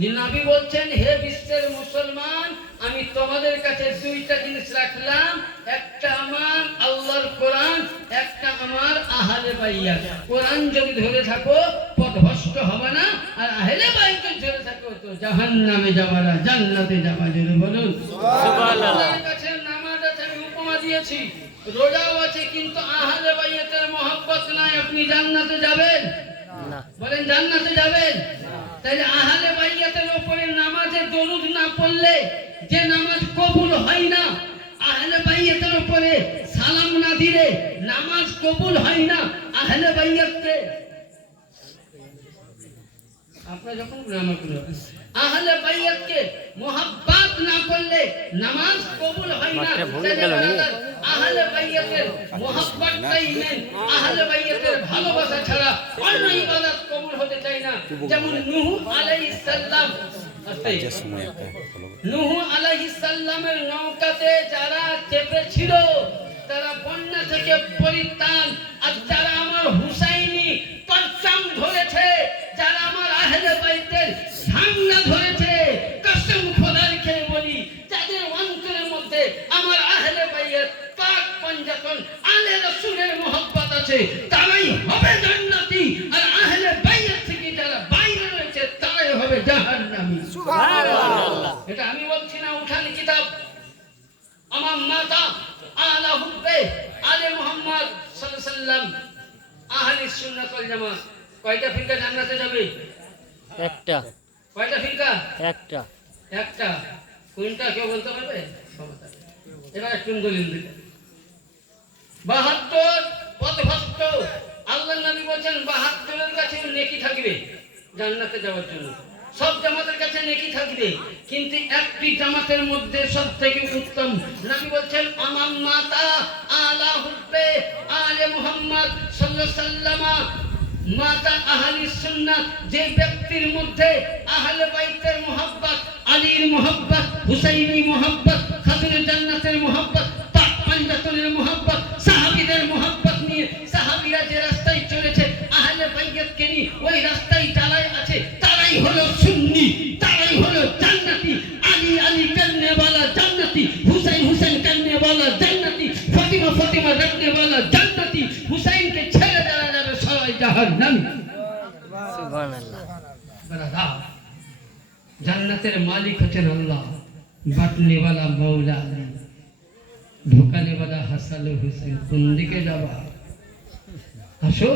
যে নবী বলছেন, হে বিশ্বের মুসলমান, আমি তোমাদের কাছে দুইটা জিনিস রাখলাম, একটা আমার আল্লাহর কোরআন, একটা আমার আহলে বাইত। কোরআন যদি ধরে থাকো পথভ্রষ্ট হবে না, আর আহলে বাইত ধরে থাকো তো জাহান্নামে যাবা না, জান্নাতে যাবা। জোরে বলুন সুবহানাল্লাহ। আল্লাহর কাছে নামাজ আছে, আমি উপমা দিয়েছি, রোজাও আছে, কিন্তু আহলে বাইতের মহব্বত নাই, আপনি জান্নাতে যাবেন না? বলেন জান্নাতে যাবেন? তাহলে আহলে বাইতের উপরে নামাজে দরুদ না পড়লে যে নামাজ কবুল হয় না, আহলে বাইতের উপরে সালাম না দিলে নামাজ কবুল হয় না। আহলে বাইতকে আপনারা যখন নামাজ পড়েন, আহলে বাইতকে মোহাব্বত না করলে নামাজ কবুল হয় না। আহলে বাইতের মোহাব্বতটাই মেন, আহলে বাইতের ভালোবাসা ছাড়া অন্য ইবাদত কবুল হতে চায় না। যেমন নূহ আলাইহিস সালাম, নূহ আলাইহিস সালামের নৌকাতে যারা চেপেছিল তারা বন্যা থেকে পরিত্রাণ, আর যারা আমার হুসাইনি পরচম ধরেছে, যারা আমার আহলে বাইতের ঝান্ডা ধরেছে, কসম খোদার খেয়ে বলি, যাদের অন্তরের মধ্যে আমার আহলে বাইত পাক পঞ্জাতন আলে রাসূলের মহব্বত আছে, তারাই হবে জান্নাতি। আর আহলে বাইত থেকে যারা বাইরে রয়েছে তারাই হবে জাহান্নামী। সুবহানাল্লাহ। এটা আমি বলছি না, উঠান কিতাব। আমার মাতা আলা হুব্বে আলে মুহাম্মদ সাল্লাল্লাহু আলাইহি সাল্লাম, আহলে সুন্নাত ওয়াল জামাত কয়টা ফিরকা জান্নাতে যাবে? একটা। কয়টা ফিরকা? একটা। একটা। কোনটা কেউ বলতে পারবে? এবার একটু দলিল দিতে। 72 পথভ্রষ্ট, আল্লাহর নবী বলেন 72 এর কাছে নেকি থাকবে জান্নাতে যাওয়ার জন্য। সব জামাতের কাছে নেকি থাকবে, কিন্তু একটি জামাতের মধ্যে সবথেকে উত্তম, নবী বলেন, আমার মাতা আলা হুব্বে আলে মুহাম্মদ সাল্লাল্লাহু আলাইহি সাল্লাম, মাতা আহলে সুন্নাত, যে ব্যক্তির মধ্যে আহলে বাইতের মুহাব্বত, আলীর মুহাব্বত, হুসাইনি মুহাব্বত, খাতুনে জান্নাতের মুহাব্বত, পাক পঞ্জাতনের মুহাব্বত, সাহাবীদের মুহাব্বত নিয়ে সাহাবীরা যে রাস্তায় চলেছে আহলে বাইতকে নিয়ে ওই রাস্তায় চালায় আছে, তারাই হলো সুন্নি, তারাই হলো জান্নাতি। আলী আলী করনে वाला জান্নাতি, হুসাইন হুসাইন করনে वाला জান্নাতি, ফাতিমা ফাতিমা রখনে वाला জান্নাতি। হুসাইনকে ছেড়ে দেওয়া যাবে সবাই জাহান্নামী। সুবহানাল্লাহ। বারাদা, জান্নাতের মালিক হচ্ছেন আল্লাহ, বাটনে वाला মৌলা আলী, ঢোকানে वाला হাসান হুসাইন। কোন দিকে যাবা? আসো,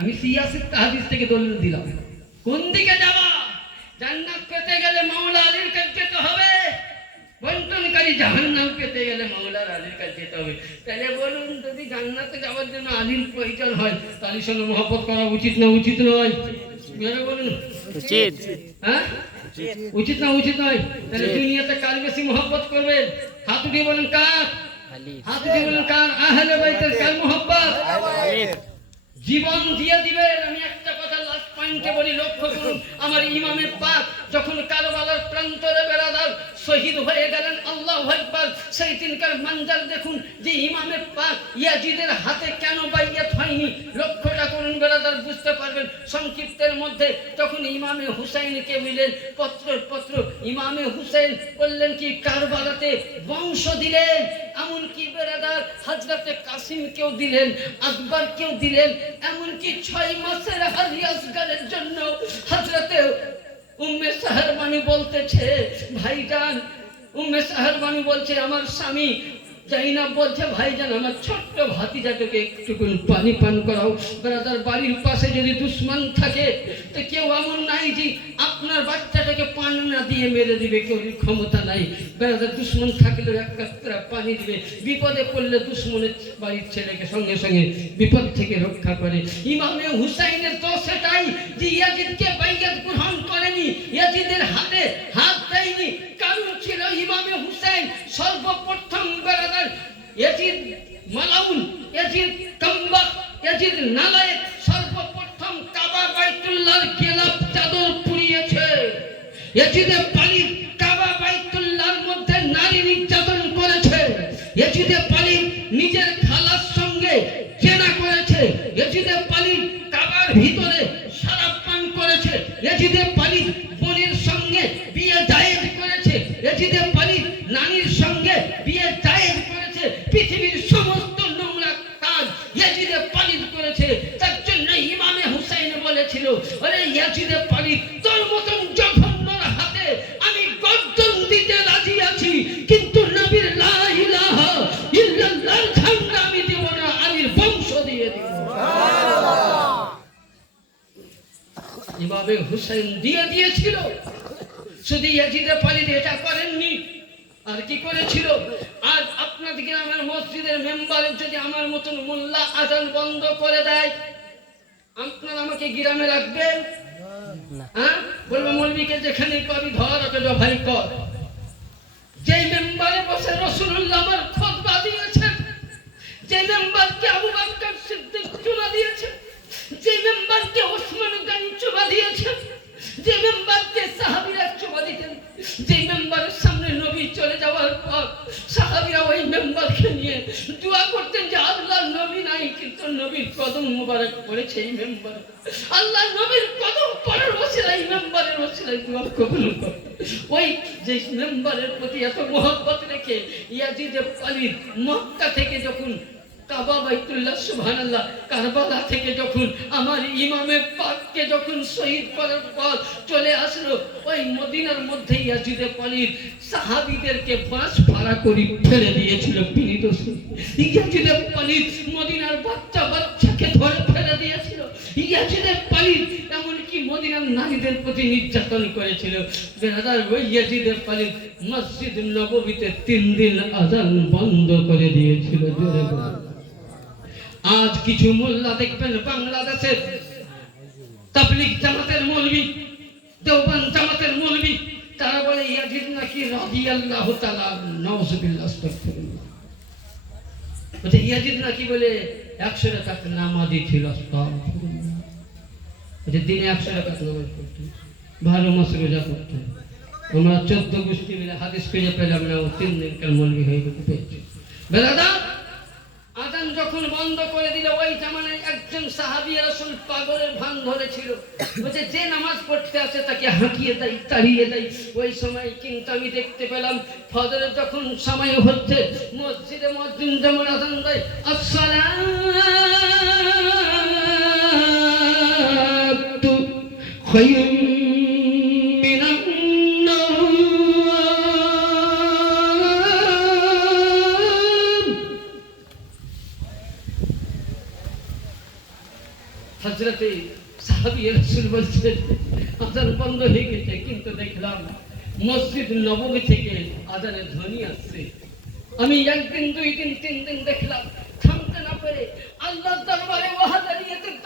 আমি সিয়াসত হাদিস থেকে দলিল দিলাম। কোন দিকে যাবা? জান্নাত পেতে গেলে মাওলা আলীর কাছে যেতে হবে, বন্টনকারী জাহান্নাম পেতে গেলে মাওলা আলীর কাছে যেতে হবে। তাহলে বলুন, যদি জান্নাতে যাওয়ার জন্য আলীর প্রয়োজন হয়, তাহলে সঙ্গে মহব্বত করা উচিত না উচিত নয়? বলুন উচিত। হ্যাঁ, উচিত না উচিত নয়? তাহলে দুনিয়াতে কার বেশি মহব্বত করবেন? হাত উঠিয়ে বলেন কার? আলী। হাত উঠিয়ে বলেন কার? আহলে বাইতের কার মহব্বত? আলীর। জীবন দিয়ে দিবেন। আমি একটা কথা লাস্ট পয়েন্টে বলি, লক্ষ্য করুন, আমার ইমামে পাক যখন কারবালার প্রান্তরে বেরাদার শহীদ হয়ে গেলেন, আল্লাহু আকবার, সেই দিনকার মঞ্জর দেখুন, যে ইমামে পাক ইয়াজিদের হাতে কেন বাইয়াত হয়নি, লক্ষ্যটা করুন বেরাদার, বুঝতে পারবেন সংক্ষিপ্তের মধ্যে। তখন ইমামে হুসাইনকে মিলেন পত্র, ইমামে হুসাইন বললেন কি, কারবালাতে বংশ দিলেন, এমনকি বেরাদার হযরতে কাসিমকেও দিলেন, আকবরকেও দিলেন, এমনকি 6 মাসের হাজি আসগরের জন্য হযরতে উম্মে সাহরবানি বলতেছে, ভাইজান, উম্মে সাহরবানি বলছে, আমার স্বামী জাইনাব বলছে ভাইজান আমার ছোট্ট ভাতিজাটাকে একটুকুন পানি পান করাও। ব্রাদার বাড়ির পাশে যদি দুশ্মন থাকে তো কেউ এমন নাই যে আপনার বাচ্চাটাকে পানি না দিয়ে মেরে দিবে, কেউ ক্ষমতা নাই। ব্রাদার দুশ্মন থাকলেও এক কাতরা পানি দিবে, বিপদে পড়লে দুশ্মনের বাড়ির ছেলেকে সঙ্গে সঙ্গে বিপদ থেকে রক্ষা করে। ইমামে হুসাইনের তো সেটাই যে ইয়াজিদকে বাইয়াত গ্রহণ করেনি, ইয়াজিদের হাতে হাত দেয়নি। কারণ ছিল ইমামে হুসাইন সর্বপ্রথম ব্রাদার ইয়াজিদ মালাউন, ইয়াজিদ কাম্বাক, ইয়াজিদ নালায়েক সর্বপ্রথম কাবা বাইতুল্লাহর গিলাফ চাদর পুড়িয়েছে। ইয়াজিদে পালিত কাবা বাইতুল্লাহর মধ্যে নারী নির্যাতন করেছে। ইয়াজিদে পালিত নিজের খালার সঙ্গে জেনা করেছে। ইয়াজিদে পালিত কাবার ভিতরে শরাব পান করেছে। ইয়াজিদে পালিত বোনের সঙ্গে বিয়ে জায়েজ করেছে। ইয়াজিদে পালিত নানির সঙ্গে বিয়ে জায়েজ করেছে। পৃথিবীর সমস্ত নোংরা কাজ ইয়াজিদে পালিত করেছে। তার জন্য ইমামে হুসাইন বলেছিল, আরে ইয়াজিদে পালিত তোর মতন জঘন্যর হাতে আমি গর্দন দিতে রাজি আছি, কিন্তু নবীর লা ইলাহা ইল্লাল্লাহর ঝান্ডা আমি দেব না, আলীর বংশ দিয়ে দেব। ইমামে হুসাইন দিয়ে দিয়েছিল। শুধু ইয়াজিদে পালিত এটা করেননি, আর কি করেছিল? আজ আপনাদের গ্রামের মসজিদের মেম্বার যদি আমার মতন মোল্লা আজান বন্ধ করে দেয়, আপনারা আমাকে গ্রামে রাখবেন? হ্যাঁ, বলবো মৌলবীকে যেখানে পাবি ধর ওকে জবাই কর। যে মেম্বারে বসে রাসূলুল্লাহ আমার খুতবা দিয়েছেন, যে মেম্বারকে আবু বকর সিদ্দিক চুমা দিয়েছেন, যে মেম্বারকে ওসমান গনি চুমা দিয়েছেন, যে মেম্বারকে সাহাবীরা চুমা দিতেন, যে মেম্বারের সামনে নবী চলে যাওয়ার পর সাহাবীরা ওই মেম্বারকে নিয়ে দোয়া করতেন যে আল্লাহ নবী নাই কিন্তু নবীর কদম মোবারক পড়েছে এই মেম্বার, আল্লাহ নবীর কদম পড়ার ওসিলায় মেম্বারের ওসিলায় দোয়া কবুল কর। ওই যে মেম্বারের প্রতি এত মহব্বত রেখে ইয়াজিদে পালিত মক্কা থেকে যখন কাবা বাইতুল্লাহ সুবহানাল্লাহ কারবালা থেকে যখন আমার ইমামে পাককে যখন শহীদ করার পর চলে আসলো, ওই মদিনার মধ্যে ইয়াজিদে পালিত সাহাবীদেরকে বাঁশ ভাড়া করে ফেলে দিয়েছিল। বিনীত ইয়াজিদে পালিত মদিনার বাচ্চাকে ধরে ফেলে দিয়েছিল। ইয়াজিদে পালিত এমনকি মদিনার নারীদের প্রতি নির্যাতন করেছিল। বেরাদার ওই ইয়াজিদে পালিত মসজিদ নববীতে 3 দিন আযান বন্ধ করে দিয়েছিল। জোরে বলুন। আজ কিছু মোল্লা দেখবেন বাংলাদেশের তাবলীগ জামাতের মৌলবী, দেওবন্দ জামাতের মৌলবী, তারা বলে ইয়াজিদ নাকি রাদিয়াল্লাহু তাআলা, নাউযুবিল্লাহ, আস্তাগফিরুল্লাহ। বলে ইয়াজিদ নাকি বলে 100 রাকাত নামাজি ছিল। আস্তাগফিরুল্লাহ। বলে দিনে 100 রাকাত নামাজ পড়তেন, 12 মাস রোজা করতেন। আমরা 14 গোষ্ঠী মিলে হাদিস খুঁজে পেলাম না, ও 3 দিনকার মৌলবী হয়ে পেয়েছে। বেরাদা আজান যখন বন্ধ করে দিল, ওই জামানায় একজন সাহাবী রাসূল পাগলের ভান ধরেছিল। বলছে যে নামাজ পড়তে আসে তাকে হাঁকিয়ে দেয়, তাড়িয়ে দেয়। ওই সময় কিন্তু আমি দেখতে পেলাম ফজরের যখন সময় হচ্ছে, মসজিদে মুয়াজ্জিন যেমন আজান দেয়, আসসালাতু খায়রুম মিনান নাওম। হযরতে সাহাবী রাসূল বলছেন আজান বন্ধ হয়ে গেছে, কিন্তু দেখলাম মসজিদ নববী থেকে আজানের ধ্বনি আসছে। আমি একদিন, 2 দিন, 3 দিন দেখলাম, থামতে না পেরে আল্লাহর দরবারে ওয়াহদানিয়তের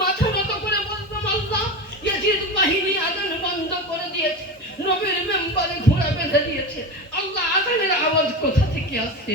মাথা নত করে বললাম, আল্লাহ ইয়াজিদ বাহিনী আজান বন্ধ করে দিয়েছে, নবীর মেম্বারে ঘোড়া বেঁধে দিয়েছে, আল্লাহ আজানের আওয়াজ কোথা থেকে আসছে?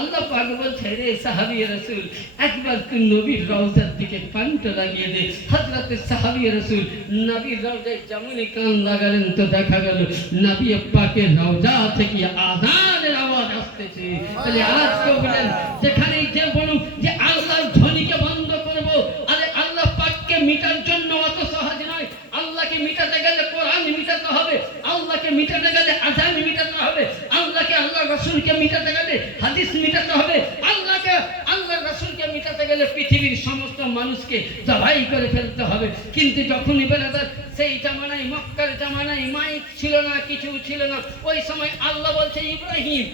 আল্লাহ পাক বলছে, রে সাহাবী রাসূল একবার তুই নবীর রওজার দিকে কানটা লাগিয়ে দে। হযরতে সাহাবী রাসূল নবীর রওজায় যেমনই কান লাগালেন তো দেখা গেল নবী পাকের রওজা থেকে আজানের আওয়াজ আসতেছে। তাহলে আজকে বলেন যেখানেই যে বলুন যে আল্লাহর ধ্বনিকে বন্ধ করব, আরে আল্লাহ পাককে মিটার জন্য অত সহজ নয়। আল্লাহকে মিটাতে গেলে কোরআন মিটাতে হবে, আল্লাহকে মিটাতে গেলে আজান মিটাতে হবে, আল্লাহকে আল্লাহ রাসূলকে মিটাতে গেলে হাদিস মিটাতে হবে, আল্লাহকে আল্লাহ রাসূলকে মিটাতে গেলে পৃথিবীর সমস্ত মানুষকে জবাই করে ফেলতে হবে। কিন্তু যখনই বেরাদার সেই জামানায়, মক্কার জামানায় মাইক ছিল না, কিছু ছিল না। ওই সময় আল্লাহ বলছে ইব্রাহিম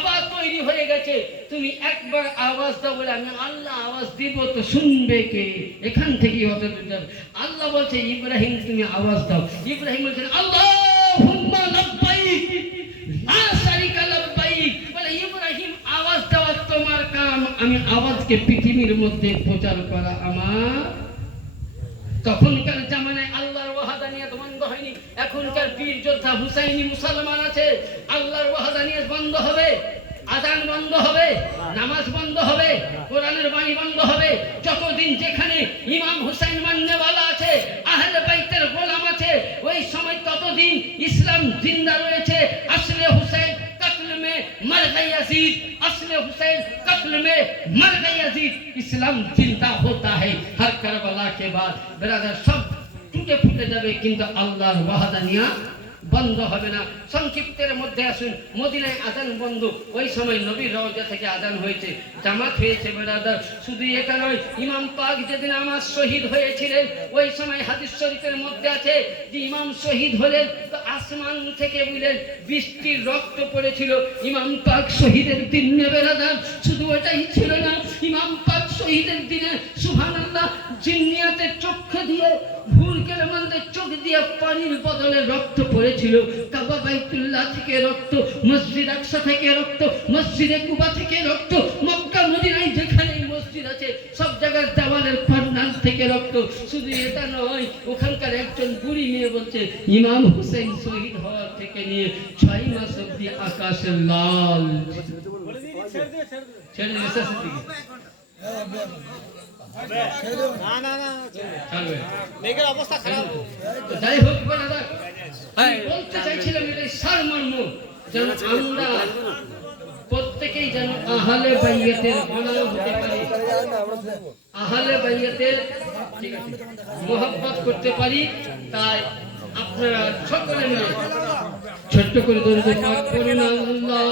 কাবা তৈরি হয়ে গেছে, তুমি একবার আওয়াজ দাও বলে আমি আল্লাহ আওয়াজ দিব তো শুনবে কে? এখান থেকেই হতে দিতে হবে। আল্লাহ বলছে ইব্রাহিম তুমি আওয়াজ দাও। ইব্রাহিম বলছেন আল্লাহুম্মা লাব্বাইক লা শারিকা লাব্বাইক। বলে ইব্রাহিম আওয়াজ দেওয়া তোমার কাম, আমি আওয়াজকে পৃথিবীর মধ্যে প্রচার করা আমার। তখনকার জামানায় আল্লাহর ওয়াহদানিয়ত বন্ধ হয়নি। এখনকার বীর যোদ্ধা হুসাইনি মুসলমান আছে, আল্লাহর ওয়াহদানিয়ত বন্ধ হবে, আযান বন্ধ হবে, নামাজ বন্ধ হবে, কোরআনের বাণী বন্ধ হবে। যতদিন যেখানে ইমাম হুসাইন মান্যওয়ালা আছে, আহলে বাইতের গোলাম আছে, ওই সময় ততদিন ইসলাম জিন্দা রয়েছে। আসলে হুসাইন कत्ल में मर गए यजीद, असले हुसैन कत्ल में मर गए यजीद। इस्लाम जिंदा होता है हर करबला के बाद। ब्रदर सब टूटे फूटे যাবে কিন্তু আল্লাহর ওয়াহদানিয়ত বন্ধ হবে না। সংক্ষিপ্তের মধ্যে আসুন, মদিনায় আযান বন্ধ, ওই সময় নবীর রওজা থেকে আযান হয়েছে, জামাত হয়েছে। ব্রাদার শুধু এটা নয়, ইমাম পাক যেদিন আমার শহীদ হয়েছিলেন, ওই সময় হাদিস শরীফের মধ্যে আছে যে ইমাম শহীদ হলেন তো আসমান থেকে বুঝলেন বৃষ্টির রক্ত পড়েছিল। ইমাম পাক শহীদের দিনে ব্রাদার শুধু ওটাই ছিল না, ইমাম পাক শহীদের দিনে সুবহানাল্লাহ জিন্নিয়াতের চক্ষু দিয়ে ভুলকের মধ্যে চোখ দিয়ে পানির বদলে রক্ত পড়েছিল। কাবা বাইতুল্লাহ থেকে রক্ত, মসজিদ আকসা থেকে রক্ত, মসজিদে কুবা থেকে রক্ত, মক্কা মদিনায় যেখানে মসজিদ আছে সব জায়গার দেওয়ালের পান্নাল থেকে রক্ত। শুধু এটা নয়, ওখানকার একজন বুড়ি মেয়ে বলছে ইমাম হুসেন শহীদ হওয়ার থেকে নিয়ে 6 মাস অব্দি আকাশের লাল ছেড়ে দিয়েছে। যাই হোক ব্রাদার, আমি বলতে চাইছিলাম এটাই সারমর্ম, যেন আমরা প্রত্যেকেই যেন আহলে বাইয়াতের গোলাম হতে পারি, আহলে বাইয়াতের মোহাব্বত করতে পারি। তাই আপনারা সকলে মিলে ছোট্ট করে দরুদ পাক পড়ুন। আল্লাহ